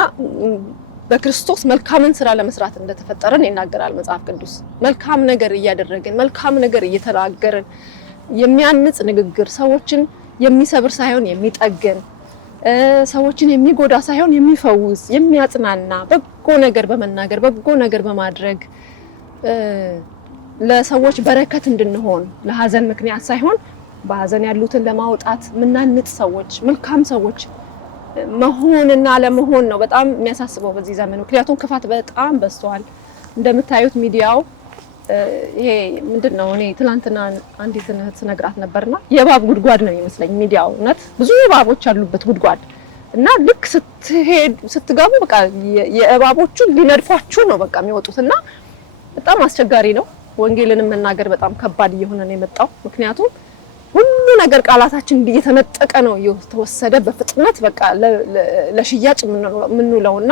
በክርስቶስ መልካምን ስራ ለመስራት እንደተፈጠረን ይናገራል መጽሐፍ ቅዱስ። መልካም ነገር እያደረግን መልካም ነገር እየተናገርን የሚያንጽ ንግግር፣ ሰዎችን የሚሰብር ሳይሆን የሚጠግን፣ ሰዎችን የሚጎዳ ሳይሆን የሚፈውስ፣ የሚያጽናና፣ በጎ ነገር በመናገር በጎ ነገር በማድረግ ለሰዎች በረከት እንድንሆን ለሀዘን ምክንያት ሳይሆን በሀዘን ያሉትን ለማውጣት ምናንጽ ሰዎች፣ መልካም ሰዎች መሆንና ለመሆን ነው በጣም የሚያሳስበው በዚህ ዘመን። ምክንያቱም ክፋት በጣም በዝቷል። እንደምታዩት ሚዲያው ይሄ ምንድነው? እኔ ትላንትና አንዲት እህት ነግራት ነበርና የእባብ ጉድጓድ ነው የሚመስለኝ ሚዲያው። እውነት ብዙ እባቦች ያሉበት ጉድጓድ እና ልክ ስትገቡ በቃ የእባቦቹ ሊነድፏችሁ ነው በቃ የሚወጡትና በጣም አስቸጋሪ ነው። ወንጌልንም መናገር በጣም ከባድ እየሆነ ነው የመጣው። ምክንያቱም ሁሉ ነገር ቃላታችን እየተነጠቀ ነው እየተወሰደ በፍጥነት በቃ ለሽያጭ የምንውለውና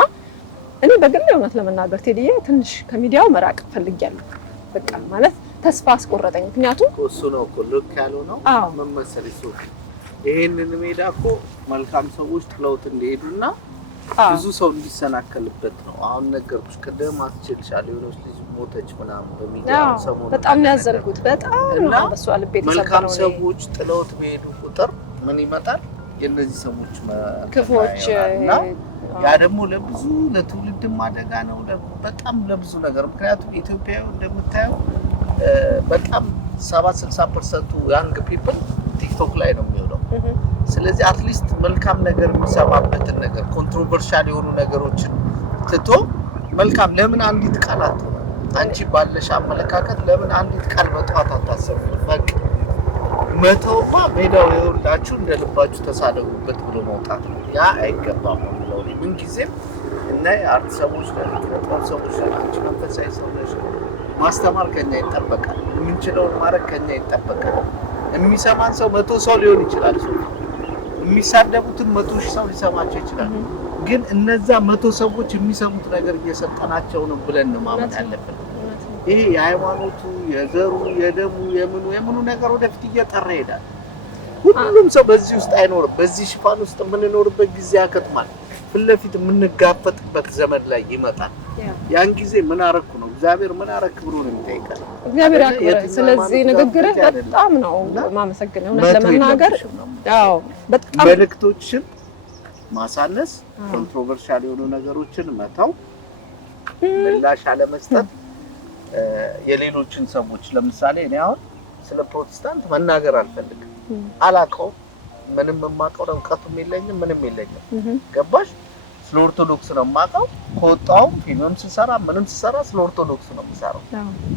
እኔ በግል እውነት ለመናገር ቴዲዬ ትንሽ ከሚዲያው መራቅ ፈልጊያለሁ። በቃ ማለት ተስፋ አስቆረጠኝ። ምክንያቱም እሱ ነው እኮ ልክ ያለው ነው መመሰል እሱ ይሄንን ሜዳ እኮ መልካም ሰዎች ጥለውት እንደሄዱና ብዙ ሰው እንዲሰናከልበት ነው። አሁን ነገርኩሽ ቅድም አትችልሻለሁ የሆነች ልጅ ሞተች ምናምን በሚዲያ ሰሞኑን በጣም ያዘንኩት በጣም ነው በሷ ልቤ ተሰበረው። መልካም ሰዎች ጥለውት በሄዱ ቁጥር ምን ይመጣል? የነዚህ ሰዎች ክፎች ያ ደግሞ ለብዙ ለትውልድም አደጋ ነው፣ በጣም ለብዙ ነገር። ምክንያቱም ኢትዮጵያው እንደምታየው በጣም 70-60% ያንግ ፒፕል ቲክቶክ ላይ ነው የሚውለው። ስለዚህ አትሊስት መልካም ነገር የሚሰማበትን ነገር ኮንትሮቨርሻል የሆኑ ነገሮችን ትቶ መልካም ለምን አንዲት ቃል አትሆን? አንቺ ባለሽ አመለካከት ለምን አንዲት ቃል በጠዋት አታሰቡ? በቃ መተውማ ሜዳው ይወርዳችሁ እንደልባችሁ ተሳደቡበት ብሎ መውጣት ነው። ያ አይገባም ነው ብለው ምን ጊዜም እና የአርት ሰዎች ለጥበብ ሰዎች ለአንቺ መንፈሳዊ ሰዎች ማስተማር ከኛ ይጠበቃል። የምንችለውን ማድረግ ከኛ ይጠበቃል። የሚሰማን ሰው 100 ሰው ሊሆን ይችላል። ሰው የሚሳደቡትን 100 ሺህ ሰው ሊሰማቸው ይችላል። ግን እነዛ 100 ሰዎች የሚሰሙት ነገር እየሰጠናቸው ነው ብለን ነው ማመን ያለብን። ይሄ የሃይማኖቱ፣ የዘሩ፣ የደሙ፣ የምኑ ነገር ወደፊት እየጠራ ይሄዳል። ሁሉም ሰው በዚህ ውስጥ አይኖርም። በዚህ ሽፋን ውስጥ የምንኖርበት ጊዜ ያከትማል። ፊት ለፊት የምንጋፈጥበት ዘመን ላይ ይመጣል። ያን ጊዜ ምን አረኩ ነው እግዚአብሔር ምን አረክ ብሎ ነው የሚጠይቀን። እግዚአብሔር ያክብር። ስለዚህ ንግግር በጣም ነው ማመሰግነው። ለመናገር ያው በጣም መልእክቶችን ማሳነስ፣ ኮንትሮቨርሻል የሆኑ ነገሮችን መተው፣ ምላሽ አለመስጠት፣ የሌሎችን ሰዎች ለምሳሌ እኔ አሁን ስለ ፕሮቴስታንት መናገር አልፈልግም። አላውቀውም። ምንም የማውቀው እውቀቱም የለኝም፣ ምንም የለኝም። ገባሽ? ስለ ኦርቶዶክስ ነው የማውቀው። ከወጣሁም ፊልምም ስሰራ ምንም ስሰራ ስለ ኦርቶዶክስ ነው የምሰራው።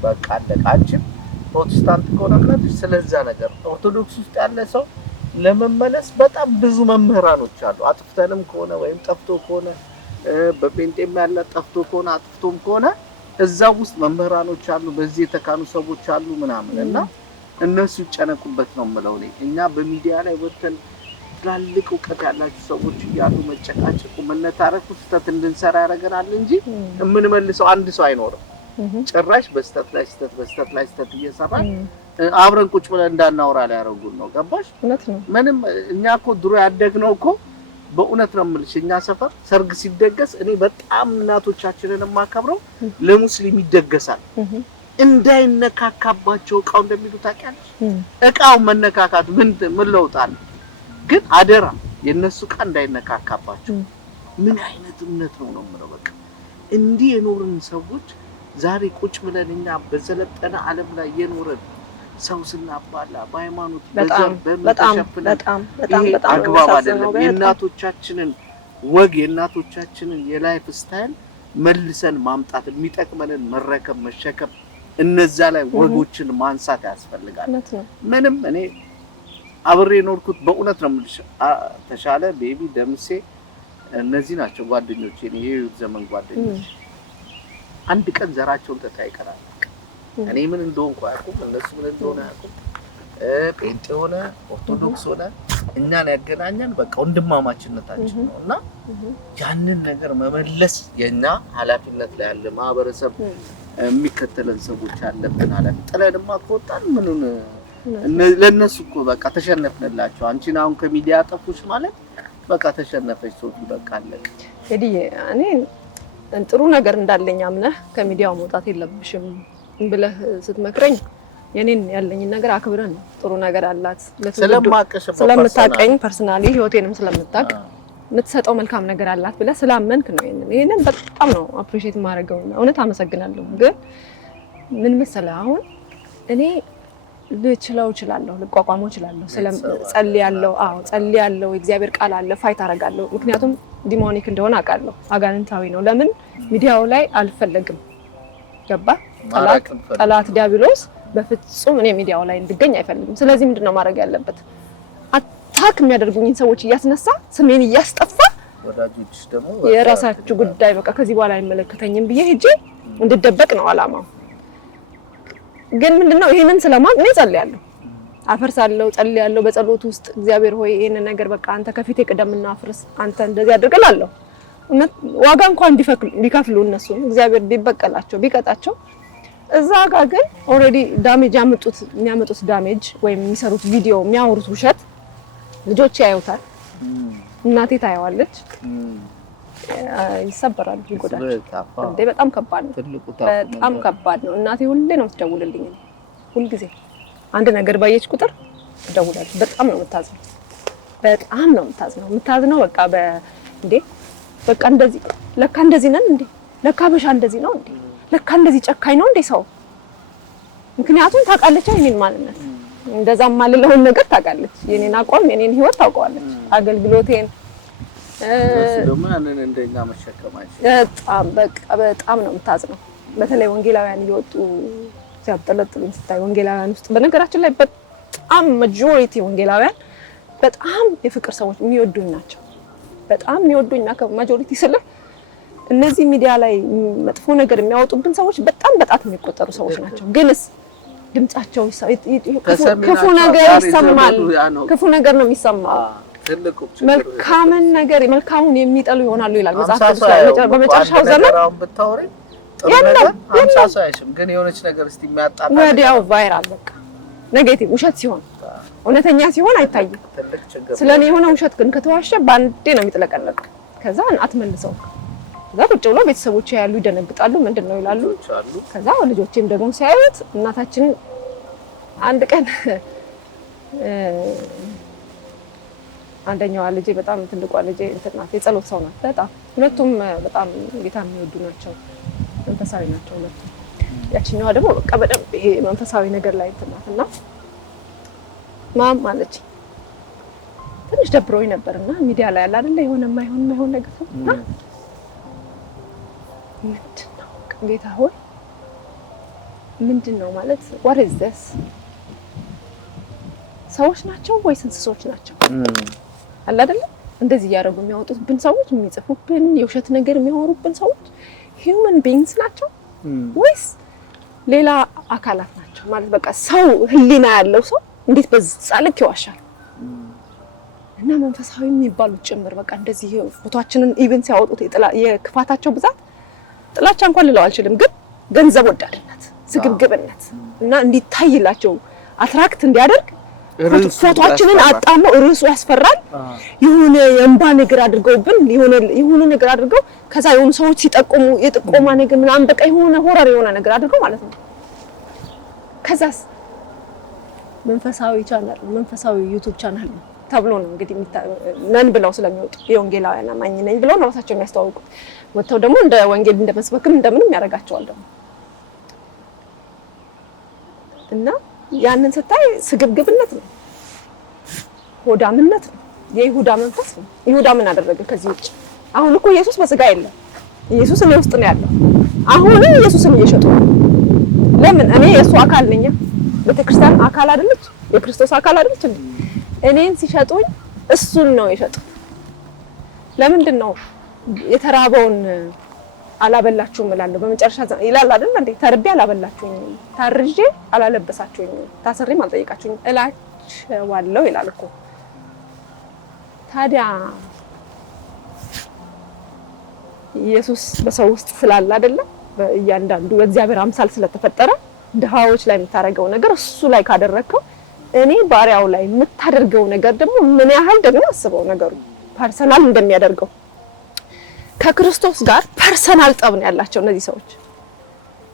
በቃ አለቀ። አንቺም ፕሮቴስታንት ከሆነ ብለሽ ስለዛ ነገር ኦርቶዶክስ ውስጥ ያለ ሰው ለመመለስ በጣም ብዙ መምህራኖች አሉ። አጥፍተንም ከሆነ ወይም ጠፍቶ ከሆነ በጴንጤም ያለ ጠፍቶ ከሆነ አጥፍቶም ከሆነ እዛው ውስጥ መምህራኖች አሉ፣ በዚህ የተካኑ ሰዎች አሉ ምናምን እና እነሱ ይጨነቁበት ነው የምለው እኔ። እኛ በሚዲያ ላይ ወጥተን ትላልቅ እውቀት ያላችሁ ሰዎች እያሉ መጨቃጨቁ መነታረኩ ስህተት እንድንሰራ ያደርገናል እንጂ የምንመልሰው አንድ ሰው አይኖርም። ጭራሽ በስተት ላይ ስተት እየሰራን አብረን ቁጭ ብለን እንዳናወራ ላይ ያደርጉን ነው። ገባሽ? ምንም እኛ እኮ ድሮ ያደግነው እኮ በእውነት ነው የምልሽ። እኛ ሰፈር ሰርግ ሲደገስ እኔ በጣም እናቶቻችንን የማከብረው ለሙስሊም ይደገሳል እንዳይነካካባቸው እቃው እንደሚሉ ታውቂያለሽ። እቃው መነካካት ምን ለውጥ አለ? ግን አደራ የነሱ እቃ እንዳይነካካባቸው። ምን አይነት እምነት ነው ነው የምለው። በቃ እንዲህ የኖርን ሰዎች ዛሬ ቁጭ ብለን እኛ በዘለጠነ ዓለም ላይ የኖርን ሰው ስናባላ በሃይማኖት በጣም አግባብ አይደለም። የእናቶቻችንን ወግ የእናቶቻችንን የላይፍ ስታይል መልሰን ማምጣት የሚጠቅመንን መረከብ መሸከም እነዛ ላይ ወጎችን ማንሳት ያስፈልጋል። ምንም እኔ አብሬ ኖርኩት በእውነት ነው የምልሽ። ተሻለ ቤቢ ደምሴ እነዚህ ናቸው ጓደኞቼ፣ የህይወት ዘመን ጓደኞቼ። አንድ ቀን ዘራቸውን ተጠያይቀናል። እኔ ምን እንደሆንኩ አያውቁም፣ እነሱ ምን እንደሆነ አያውቁም። ጴንጤ ሆነ ኦርቶዶክስ ሆነ እኛን ያገናኘን በቃ ወንድማማችነታችን ነው እና ያንን ነገር መመለስ የኛ ኃላፊነት ላይ ያለ ማህበረሰብ የሚከተለን ሰዎች ያለብን ኃላፊ። ጥለንማ ከወጣን ምኑን ለነሱ እኮ በቃ ተሸነፍንላቸው። አንቺን አሁን ከሚዲያ ጠፉሽ ማለት በቃ ተሸነፈች ሶፊ በቃ አለቀ። እንግዲህ እኔ ጥሩ ነገር እንዳለኝ አምነህ ከሚዲያው መውጣት የለብሽም ብለህ ስትመክረኝ የኔን ያለኝ ነገር አክብረን ጥሩ ነገር አላት ስለምታቀኝ ፐርሰናሊ ህይወቴንም ስለምታቅ የምትሰጠው መልካም ነገር አላት ብለህ ስላመንክ ነው። ይሄንን በጣም ነው አፕሪሺየት ማድረገው። እውነት አመሰግናለሁ። ግን ምን መሰለህ አሁን እኔ ልችላለሁ፣ ልቋቋመው እችላለሁ። ጸልያለሁ፣ የእግዚአብሔር ቃል አለ፣ ፋይት አደርጋለሁ። ምክንያቱም ዲሞኒክ እንደሆነ አውቃለሁ፣ አጋንንታዊ ነው። ለምን ሚዲያው ላይ አልፈለግም። ገባ? ጠላት ዲያብሎስ በፍጹም እኔ ሚዲያው ላይ እንድገኝ አይፈልግም። ስለዚህ ምንድነው ማድረግ ያለበት? አታክ የሚያደርጉኝን ሰዎች እያስነሳ ስሜን እያስጠፋ ወዳጆች ደግሞ የራሳችሁ ጉዳይ በቃ ከዚህ በኋላ አይመለከተኝም ብዬ ሄጄ እንድደበቅ ነው አላማው። ግን ምንድነው ይሄንን ስለማን እኔ ጸልያለሁ፣ አፈርሳለሁ፣ ጸልያለሁ። በጸሎት ውስጥ እግዚአብሔር ሆይ ይሄንን ነገር በቃ አንተ ከፊቴ ቅደምና አፍርስ፣ አንተ እንደዚህ አድርግላለሁ። ዋጋ እንኳን ቢከፍሉ እነሱ እግዚአብሔር ቢበቀላቸው ቢቀጣቸው፣ እዛ ጋር ግን ኦሬዲ ዳሜጅ የሚያመጡት ዳሜጅ ወይም የሚሰሩት ቪዲዮ የሚያወሩት ውሸት ልጆች ያዩታል፣ እናቴ ታየዋለች፣ ይሰበራሉ፣ ይጎዳሉ። እንዴ በጣም ከባድ ነው፣ በጣም ከባድ ነው። እናቴ ሁሌ ነው የምትደውልልኝ፣ ሁልጊዜ አንድ ነገር ባየች ቁጥር ትደውላለች። በጣም ነው የምታዝነው፣ በጣም ነው የምታዝነው። በቃ እንዴ በቃ እንደዚህ ለካ እንደዚህ ነን እንዴ፣ ለካ በሻ እንደዚህ ነው እንዴ፣ ለካ እንደዚህ ጨካኝ ነው እንዴ ሰው። ምክንያቱም ታውቃለች የኔን ማንነት፣ እንደዛም ማልለውን ነገር ታውቃለች፣ የኔን አቋም የኔን ህይወት ታውቀዋለች፣ አገልግሎቴን ደግሞ ያንን እንደኛ መሸከማችን በጣም ነው የምታዝነው። በተለይ ወንጌላውያን እየወጡ ሲያጠለጥሉኝ ስታይ፣ ወንጌላውያን ውስጥ በነገራችን ላይ በጣም ማጆሪቲ ወንጌላውያን በጣም የፍቅር ሰዎች የሚወዱኝ ናቸው። በጣም የሚወዱኝ ማጆሪቲ ስለ እነዚህ ሚዲያ ላይ መጥፎ ነገር የሚያወጡብን ሰዎች በጣም በጣት የሚቆጠሩ ሰዎች ናቸው። ግንስ ድምጻቸው ክፉ ነገር ይሰማል። ክፉ ነገር ነው የሚሰማው። መልካምን ነገር መልካሙን የሚጠሉ ይሆናሉ ይላል መጽሐፍ ቅዱስ ላይ በመጨረሻው ዘመን የለም 50 ሳይሽም ግን የሆነች ነገር እስቲ የሚያጣጣ ወዲያው ቫይራል በቃ ኔጌቲቭ ውሸት ሲሆን እውነተኛ ሲሆን አይታይም። ስለኔ የሆነ ውሸት ግን ከተዋሸ ባንዴ ነው የሚጥለቀለቅ። ከዛ አትመልሰው። ከዛ ቁጭ ብሎ ቤተሰቦች ያሉ ይደነግጣሉ። ምንድነው ይላሉ። ከዛ ልጆቼም ደግሞ ሲያዩት እናታችን አንድ ቀን አንደኛዋ ልጄ በጣም ትልቋ ልጄ እንትና የጸሎት ሰው ናት። በጣም ሁለቱም በጣም ጌታ የሚወዱ ናቸው፣ መንፈሳዊ ናቸው ሁለቱም። ያቺኛዋ ደግሞ በቃ በደንብ ይሄ መንፈሳዊ ነገር ላይ እንትና እና ማም አለች ትንሽ ደብሮኝ ነበርና ሚዲያ ላይ አለ አይደል የሆነ የማይሆን ነገር እና ምንድነው ጌታ ሆይ ምንድነው ማለት what is this ሰዎች ናቸው ወይስ እንስሶች ናቸው? አለ አይደል እንደዚህ ያደረጉ የሚያወጡብን ሰዎች የሚጽፉብን የውሸት ነገር የሚያወሩብን ሰዎች human beings ናቸው ወይስ ሌላ አካላት ናቸው? ማለት በቃ ሰው ህሊና ያለው ሰው እንዴት በዛ ልክ ይዋሻል? እና መንፈሳዊ የሚባሉት ጭምር በቃ እንደዚህ ፎቶአችንን ኢቭን ሲያወጡት የክፋታቸው ብዛት ጥላቻ እንኳን ልለው አልችልም፣ ግን ገንዘብ ወዳድነት፣ ስግብግብነት እና እንዲታይላቸው አትራክት እንዲያደርግ ፎቶአችንን አጣመው ርዕሱ ያስፈራል። የሆነ የእንባ ነገር አድርገውብን የሆነ ነገር አድርገው ከዛ የሆኑ ሰዎች ሲጠቁሙ የጥቆማ ነገር ምናምን በቃ የሆነ ሆረር የሆነ ነገር አድርገው ማለት ነው። ከዛስ መንፈሳዊ ቻናል መንፈሳዊ ዩቲዩብ ቻናል ተብሎ ነው እንግዲህ ነን ብለው ስለሚወጡ የወንጌላውያን አማኝ ነኝ ብለው ነው ራሳቸው የሚያስተዋውቁት። ወጥተው ደግሞ እንደ ወንጌል እንደመስበክም እንደምንም ያደርጋቸዋል ደግሞ እና ያንን ስታይ ስግብግብነት ነው፣ ሆዳምነት ነው፣ የይሁዳ መንፈስ ነው። ይሁዳ ምን አደረገ ከዚህ ውጭ? አሁን እኮ ኢየሱስ በስጋ የለም፣ ኢየሱስ እኔ ውስጥ ነው ያለው። አሁን ኢየሱስን እየሸጡ ለምን? እኔ የእሱ አካል ነኝ። ቤተክርስቲያን አካል አይደለች? የክርስቶስ አካል አይደለች እንዴ? እኔን ሲሸጡኝ እሱን ነው የሸጡት። ለምንድን ነው የተራበውን አላበላችሁም እላለሁ በመጨረሻ ይላል አይደል እንዴ? ተርቤ አላበላችሁኝ፣ ታርዤ አላለበሳችሁኝ፣ ታስሬም አልጠየቃችሁኝ እላቸዋለሁ ይላል እኮ። ታዲያ ኢየሱስ በሰው ውስጥ ስላለ አይደለ? በእያንዳንዱ በእግዚአብሔር አምሳል ስለተፈጠረ ድሃዎች ላይ የምታደርገው ነገር እሱ ላይ ካደረከው እኔ ባሪያው ላይ የምታደርገው ነገር ደግሞ ምን ያህል ደግሞ አስበው ነገሩ ፐርሰናል እንደሚያደርገው። ከክርስቶስ ጋር ፐርሰናል ጠብ ነው ያላቸው እነዚህ ሰዎች።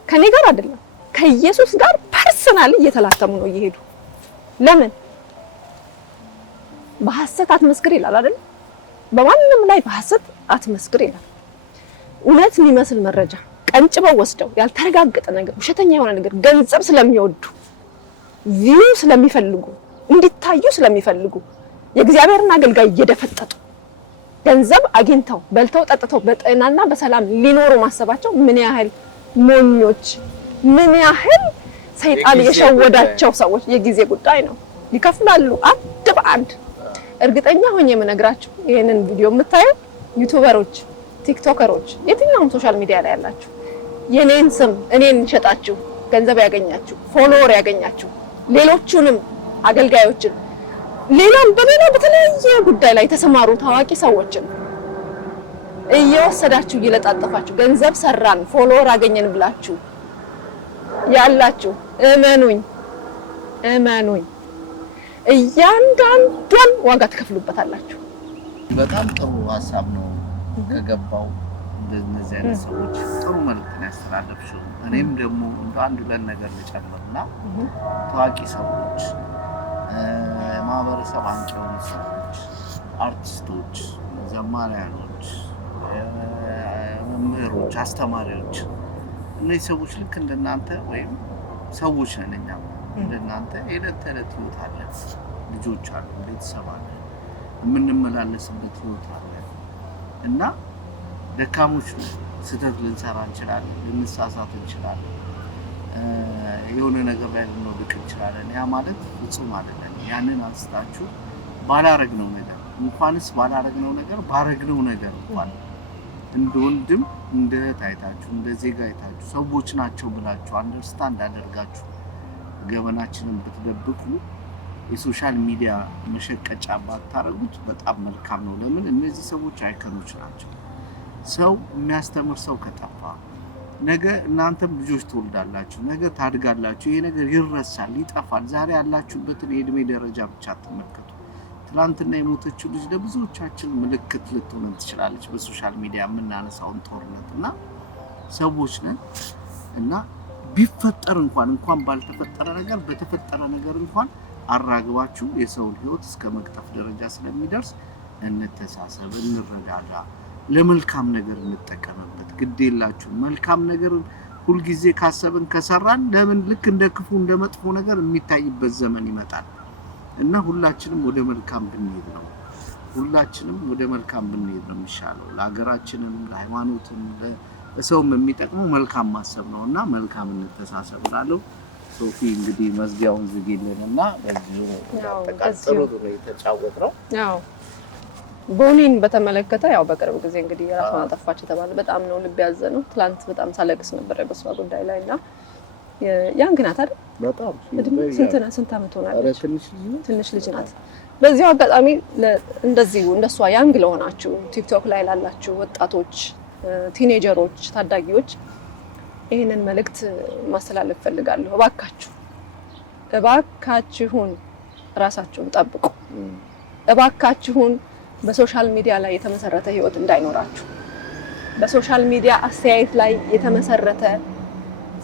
ከኔ ጋር አይደለም ከኢየሱስ ጋር ፐርሰናል እየተላተሙ ነው እየሄዱ። ለምን? በሐሰት አትመስክር ይላል አይደል? በማንንም ላይ በሐሰት አትመስክር ይላል። እውነት የሚመስል መረጃ ቀንጭበው ወስደው ያልተረጋገጠ ነገር፣ ውሸተኛ የሆነ ነገር ገንዘብ ስለሚወዱ ቪው ስለሚፈልጉ እንዲታዩ ስለሚፈልጉ የእግዚአብሔርን አገልጋይ እየደፈጠጡ ገንዘብ አግኝተው በልተው ጠጥተው በጤናና በሰላም ሊኖሩ ማሰባቸው ምን ያህል ሞኞች፣ ምን ያህል ሰይጣን የሸወዳቸው ሰዎች። የጊዜ ጉዳይ ነው፣ ይከፍላሉ አንድ በአንድ። እርግጠኛ ሆኜ የምነግራችሁ ይሄንን ቪዲዮ የምታዩ ዩቲዩበሮች፣ ቲክቶከሮች፣ የትኛውም ሶሻል ሚዲያ ላይ ያላችሁ የኔን ስም እኔን ሸጣችሁ ገንዘብ ያገኛችሁ፣ ፎሎወር ያገኛችሁ፣ ሌሎቹንም አገልጋዮችን ሌላም በሌላ በተለያየ ጉዳይ ላይ የተሰማሩ ታዋቂ ሰዎችን እየወሰዳችሁ እየለጣጠፋችሁ ገንዘብ ሰራን ፎሎወር አገኘን ብላችሁ ያላችሁ እመኑኝ እያንዳንዷን ዋጋ ትከፍሉበታላችሁ። በጣም ጥሩ ሀሳብ ነው ከገባው እንደነዚህ አይነት ሰዎች ጥሩ መልዕክት ያስተላልፍሽው። እኔም ደግሞ አንድ ሁለት ነገር ልጨምርና ታዋቂ ሰዎች፣ ማህበረሰብ አንቂ የሆኑ ሰዎች፣ አርቲስቶች፣ ዘማሪያኖች፣ መምህሮች፣ አስተማሪዎች እነዚህ ሰዎች ልክ እንደናንተ ወይም ሰዎች ነን እኛ እንደናንተ የዕለት ተዕለት ህይወት አለ፣ ልጆች አሉ፣ ቤተሰብ አለ፣ የምንመላለስበት ህይወት አለ እና ደካሞች ስህተት ልንሰራ እንችላለን፣ ልንሳሳት እንችላለን፣ የሆነ ነገር ላይ ልንወድቅ እንችላለን። ያ ማለት ፍጹም አይደለም። ያንን አንስታችሁ ባላረግነው ነገር እንኳንስ ባላረግነው ነገር ባረግነው ነገር እንኳን እንደ ወንድም እንደ ታይታችሁ እንደ ዜጋ አይታችሁ ሰዎች ናቸው ብላችሁ አንደርስታንድ አደርጋችሁ ገበናችንን ብትደብቁ የሶሻል ሚዲያ መሸቀጫ ባታረጉት በጣም መልካም ነው። ለምን እነዚህ ሰዎች አይከኖች ናቸው። ሰው የሚያስተምር ሰው ከጠፋ ነገ እናንተም ልጆች ትወልዳላችሁ፣ ነገ ታድጋላችሁ። ይሄ ነገር ይረሳል፣ ይጠፋል። ዛሬ ያላችሁበትን የእድሜ ደረጃ ብቻ ተመልከቱ። ትናንትና የሞተችው ልጅ ለብዙዎቻችን ምልክት ልትሆን ትችላለች። በሶሻል ሚዲያ የምናነሳውን ጦርነት እና ሰዎች ነን እና ቢፈጠር እንኳን ባልተፈጠረ ነገር በተፈጠረ ነገር እንኳን አራግባችሁ የሰውን ህይወት እስከ መቅጠፍ ደረጃ ስለሚደርስ እንተሳሰብ፣ እንረዳዳ፣ ለመልካም ነገር እንጠቀምበት። ግዴላችሁ መልካም ነገር ሁሉ ጊዜ ካሰብን ከሰራን ለምን ልክ እንደ ክፉ እንደ መጥፎ ነገር የሚታይበት ዘመን ይመጣል እና ሁላችንም ወደ መልካም ብንሄድ ነው የሚሻለው። ለሀገራችንም ለሃይማኖትም ለሰውም የሚጠቅመው መልካም ማሰብ ነውና መልካም እንተሳሰብ እላለሁ። ሶፊ እንግዲህ መዝጊያውን ዝጊልንና በዚሁ ተቃጥሮ ነው የተጫወተው። ያው ቦኒን በተመለከተ ያው በቅርብ ጊዜ እንግዲህ ራሷን አጠፋች ተባለ። በጣም ነው ልብ ያዘነው። ትላንት በጣም ሳለቅስ ነበር በሷ ጉዳይ ላይና ያን ግን አይደል በጣም ስንት አመት ሆናለች? ትንሽ ልጅ ናት። በዚሁ አጋጣሚ እንደዚሁ እንደሷ ያንግ ለሆናችሁ ቲክቶክ ላይ ላላችሁ ወጣቶች፣ ቲኔጀሮች፣ ታዳጊዎች ይሄንን መልእክት ማስተላለፍ ፈልጋለሁ። እባካችሁን ራሳችሁን ጠብቁ። እባካችሁን በሶሻል ሚዲያ ላይ የተመሰረተ ህይወት እንዳይኖራችሁ። በሶሻል ሚዲያ አስተያየት ላይ የተመሰረተ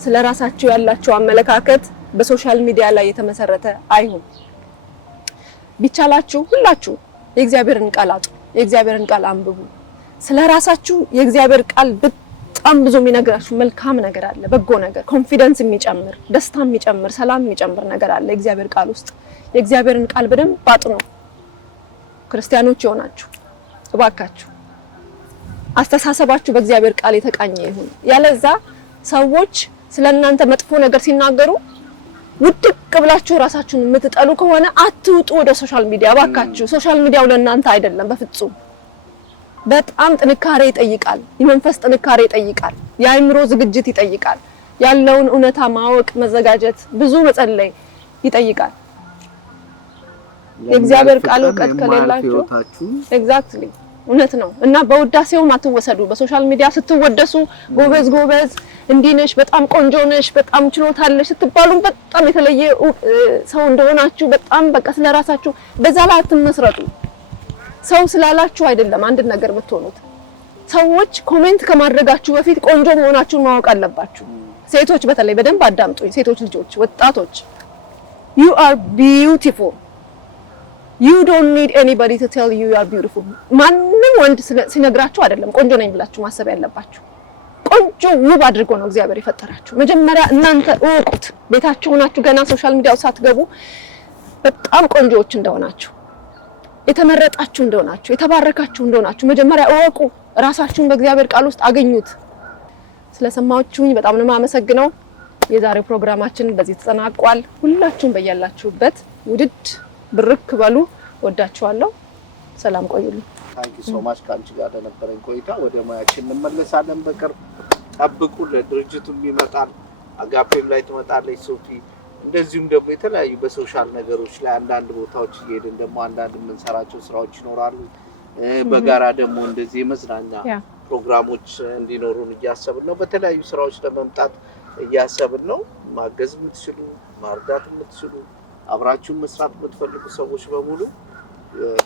ስለራሳችሁ ያላችሁ አመለካከት በሶሻል ሚዲያ ላይ የተመሰረተ አይሁን። ቢቻላችሁ ሁላችሁ የእግዚአብሔርን ቃል አጡ፣ የእግዚአብሔርን ቃል አንብቡ። ስለራሳችሁ የእግዚአብሔር ቃል በጣም ብዙ የሚነግራችሁ መልካም ነገር አለ፣ በጎ ነገር፣ ኮንፊደንስ የሚጨምር ደስታ የሚጨምር ሰላም የሚጨምር ነገር አለ የእግዚአብሔር ቃል ውስጥ። የእግዚአብሔርን ቃል በደንብ አጥኑ። ክርስቲያኖች የሆናችሁ እባካችሁ አስተሳሰባችሁ በእግዚአብሔር ቃል የተቃኘ ይሁን። ያለዛ ሰዎች ስለእናንተ መጥፎ ነገር ሲናገሩ ውድቅ ብላችሁ ራሳችሁን የምትጠሉ ከሆነ አትውጡ ወደ ሶሻል ሚዲያ እባካችሁ። ሶሻል ሚዲያው ለእናንተ አይደለም በፍጹም። በጣም ጥንካሬ ይጠይቃል፣ የመንፈስ ጥንካሬ ይጠይቃል፣ የአእምሮ ዝግጅት ይጠይቃል፣ ያለውን እውነታ ማወቅ መዘጋጀት፣ ብዙ መጸለይ ይጠይቃል። የእግዚአብሔር ቃል እውቀት ከሌላችሁ ኤግዛክትሊ እውነት ነው እና በውዳሴውም አትወሰዱ። በሶሻል ሚዲያ ስትወደሱ ጎበዝ እንዲህ ነሽ፣ በጣም ቆንጆ ነሽ፣ በጣም ችሎታለሽ ስትባሉ በጣም የተለየ ሰው እንደሆናችሁ በጣም በቃ ስለራሳችሁ በዛ ላይ አትመስረቱ። ሰው ስላላችሁ አይደለም አንድ ነገር የምትሆኑት። ሰዎች ኮሜንት ከማድረጋችሁ በፊት ቆንጆ መሆናችሁን ማወቅ አለባችሁ። ሴቶች በተለይ በደንብ አዳምጡኝ። ሴቶች ልጆች፣ ወጣቶች you are beautiful. You don't need anybody to tell you are beautiful. ማንም ወንድ ሲነግራችሁ አይደለም ቆንጆ ነኝ ብላችሁ ማሰብ ያለባችሁ። ቆንጆ ውብ አድርጎ ነው እግዚአብሔር የፈጠራችሁ። መጀመሪያ እናንተ እወቁት። ቤታችሁ ሆናችሁ ገና ሶሻል ሚዲያው ሳትገቡ በጣም ቆንጆዎች እንደሆናችሁ፣ የተመረጣችሁ እንደሆናችሁ፣ የተባረካችሁ እንደሆናችሁ መጀመሪያ እወቁ። ራሳችሁን በእግዚአብሔር ቃል ውስጥ አገኙት። ስለሰማችሁኝ በጣም ነው የማመሰግነው። የዛሬው ፕሮግራማችን በዚህ ተጠናቋል። ሁላችሁም በያላችሁበት ውድድ ብርክ በሉ። ወዳችኋለሁ። ሰላም ቆዩልኝ። ታንኪ ሶ ማች። ካንቺ ጋር ለነበረን ቆይታ ወደ ሙያችን እንመለሳለን በቅርብ ጠብቁ። ለድርጅቱም ይመጣል፣ አጋፔም ላይ ትመጣለች ሶፊ። እንደዚሁም ደግሞ የተለያዩ በሶሻል ነገሮች ላይ አንዳንድ ቦታዎች እየሄድን ደግሞ አንዳንድ የምንሰራቸው ስራዎች ይኖራሉ። በጋራ ደግሞ እንደዚህ የመዝናኛ ፕሮግራሞች እንዲኖሩን እያሰብን ነው። በተለያዩ ስራዎች ለመምጣት እያሰብን ነው። ማገዝ የምትችሉ ማርዳት የምትችሉ አብራችሁን መስራት የምትፈልጉ ሰዎች በሙሉ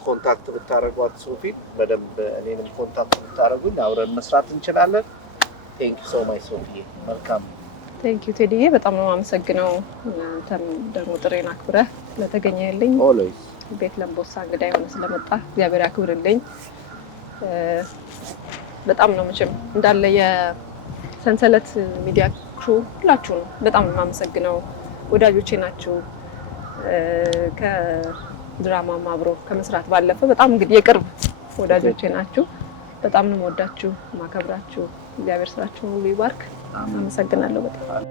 ኮንታክት ብታረጓት ሶፊ በደንብ እኔንም ኮንታክት ብታረጉኝ አብረን መስራት እንችላለን። ቴንክ ዩ ሶ ማች ሶፊ። መልካም ቴንክ ዩ ቴዲዬ፣ በጣም ነው የማመሰግነው። አንተም ደግሞ ጥሬን አክብረህ ስለተገኘህልኝ ኦልዌይስ ቤት ለምቦሳ እንግዳ ሆነ ስለመጣ እግዚአብሔር ያክብርልኝ። በጣም ነው መቼም እንዳለ የሰንሰለት ሚዲያ ክሩ ሁላችሁ ነው በጣም ነው የማመሰግነው። ወዳጆቼ ናችሁ። ከድራማ አብሮ ከመስራት ባለፈ በጣም እንግዲህ የቅርብ ወዳጆቼ ናችሁ። በጣም ነው የምወዳችሁ ማከብራችሁ። እግዚአብሔር ስራችሁን ሁሉ ይባርክ። አመሰግናለሁ በጣም።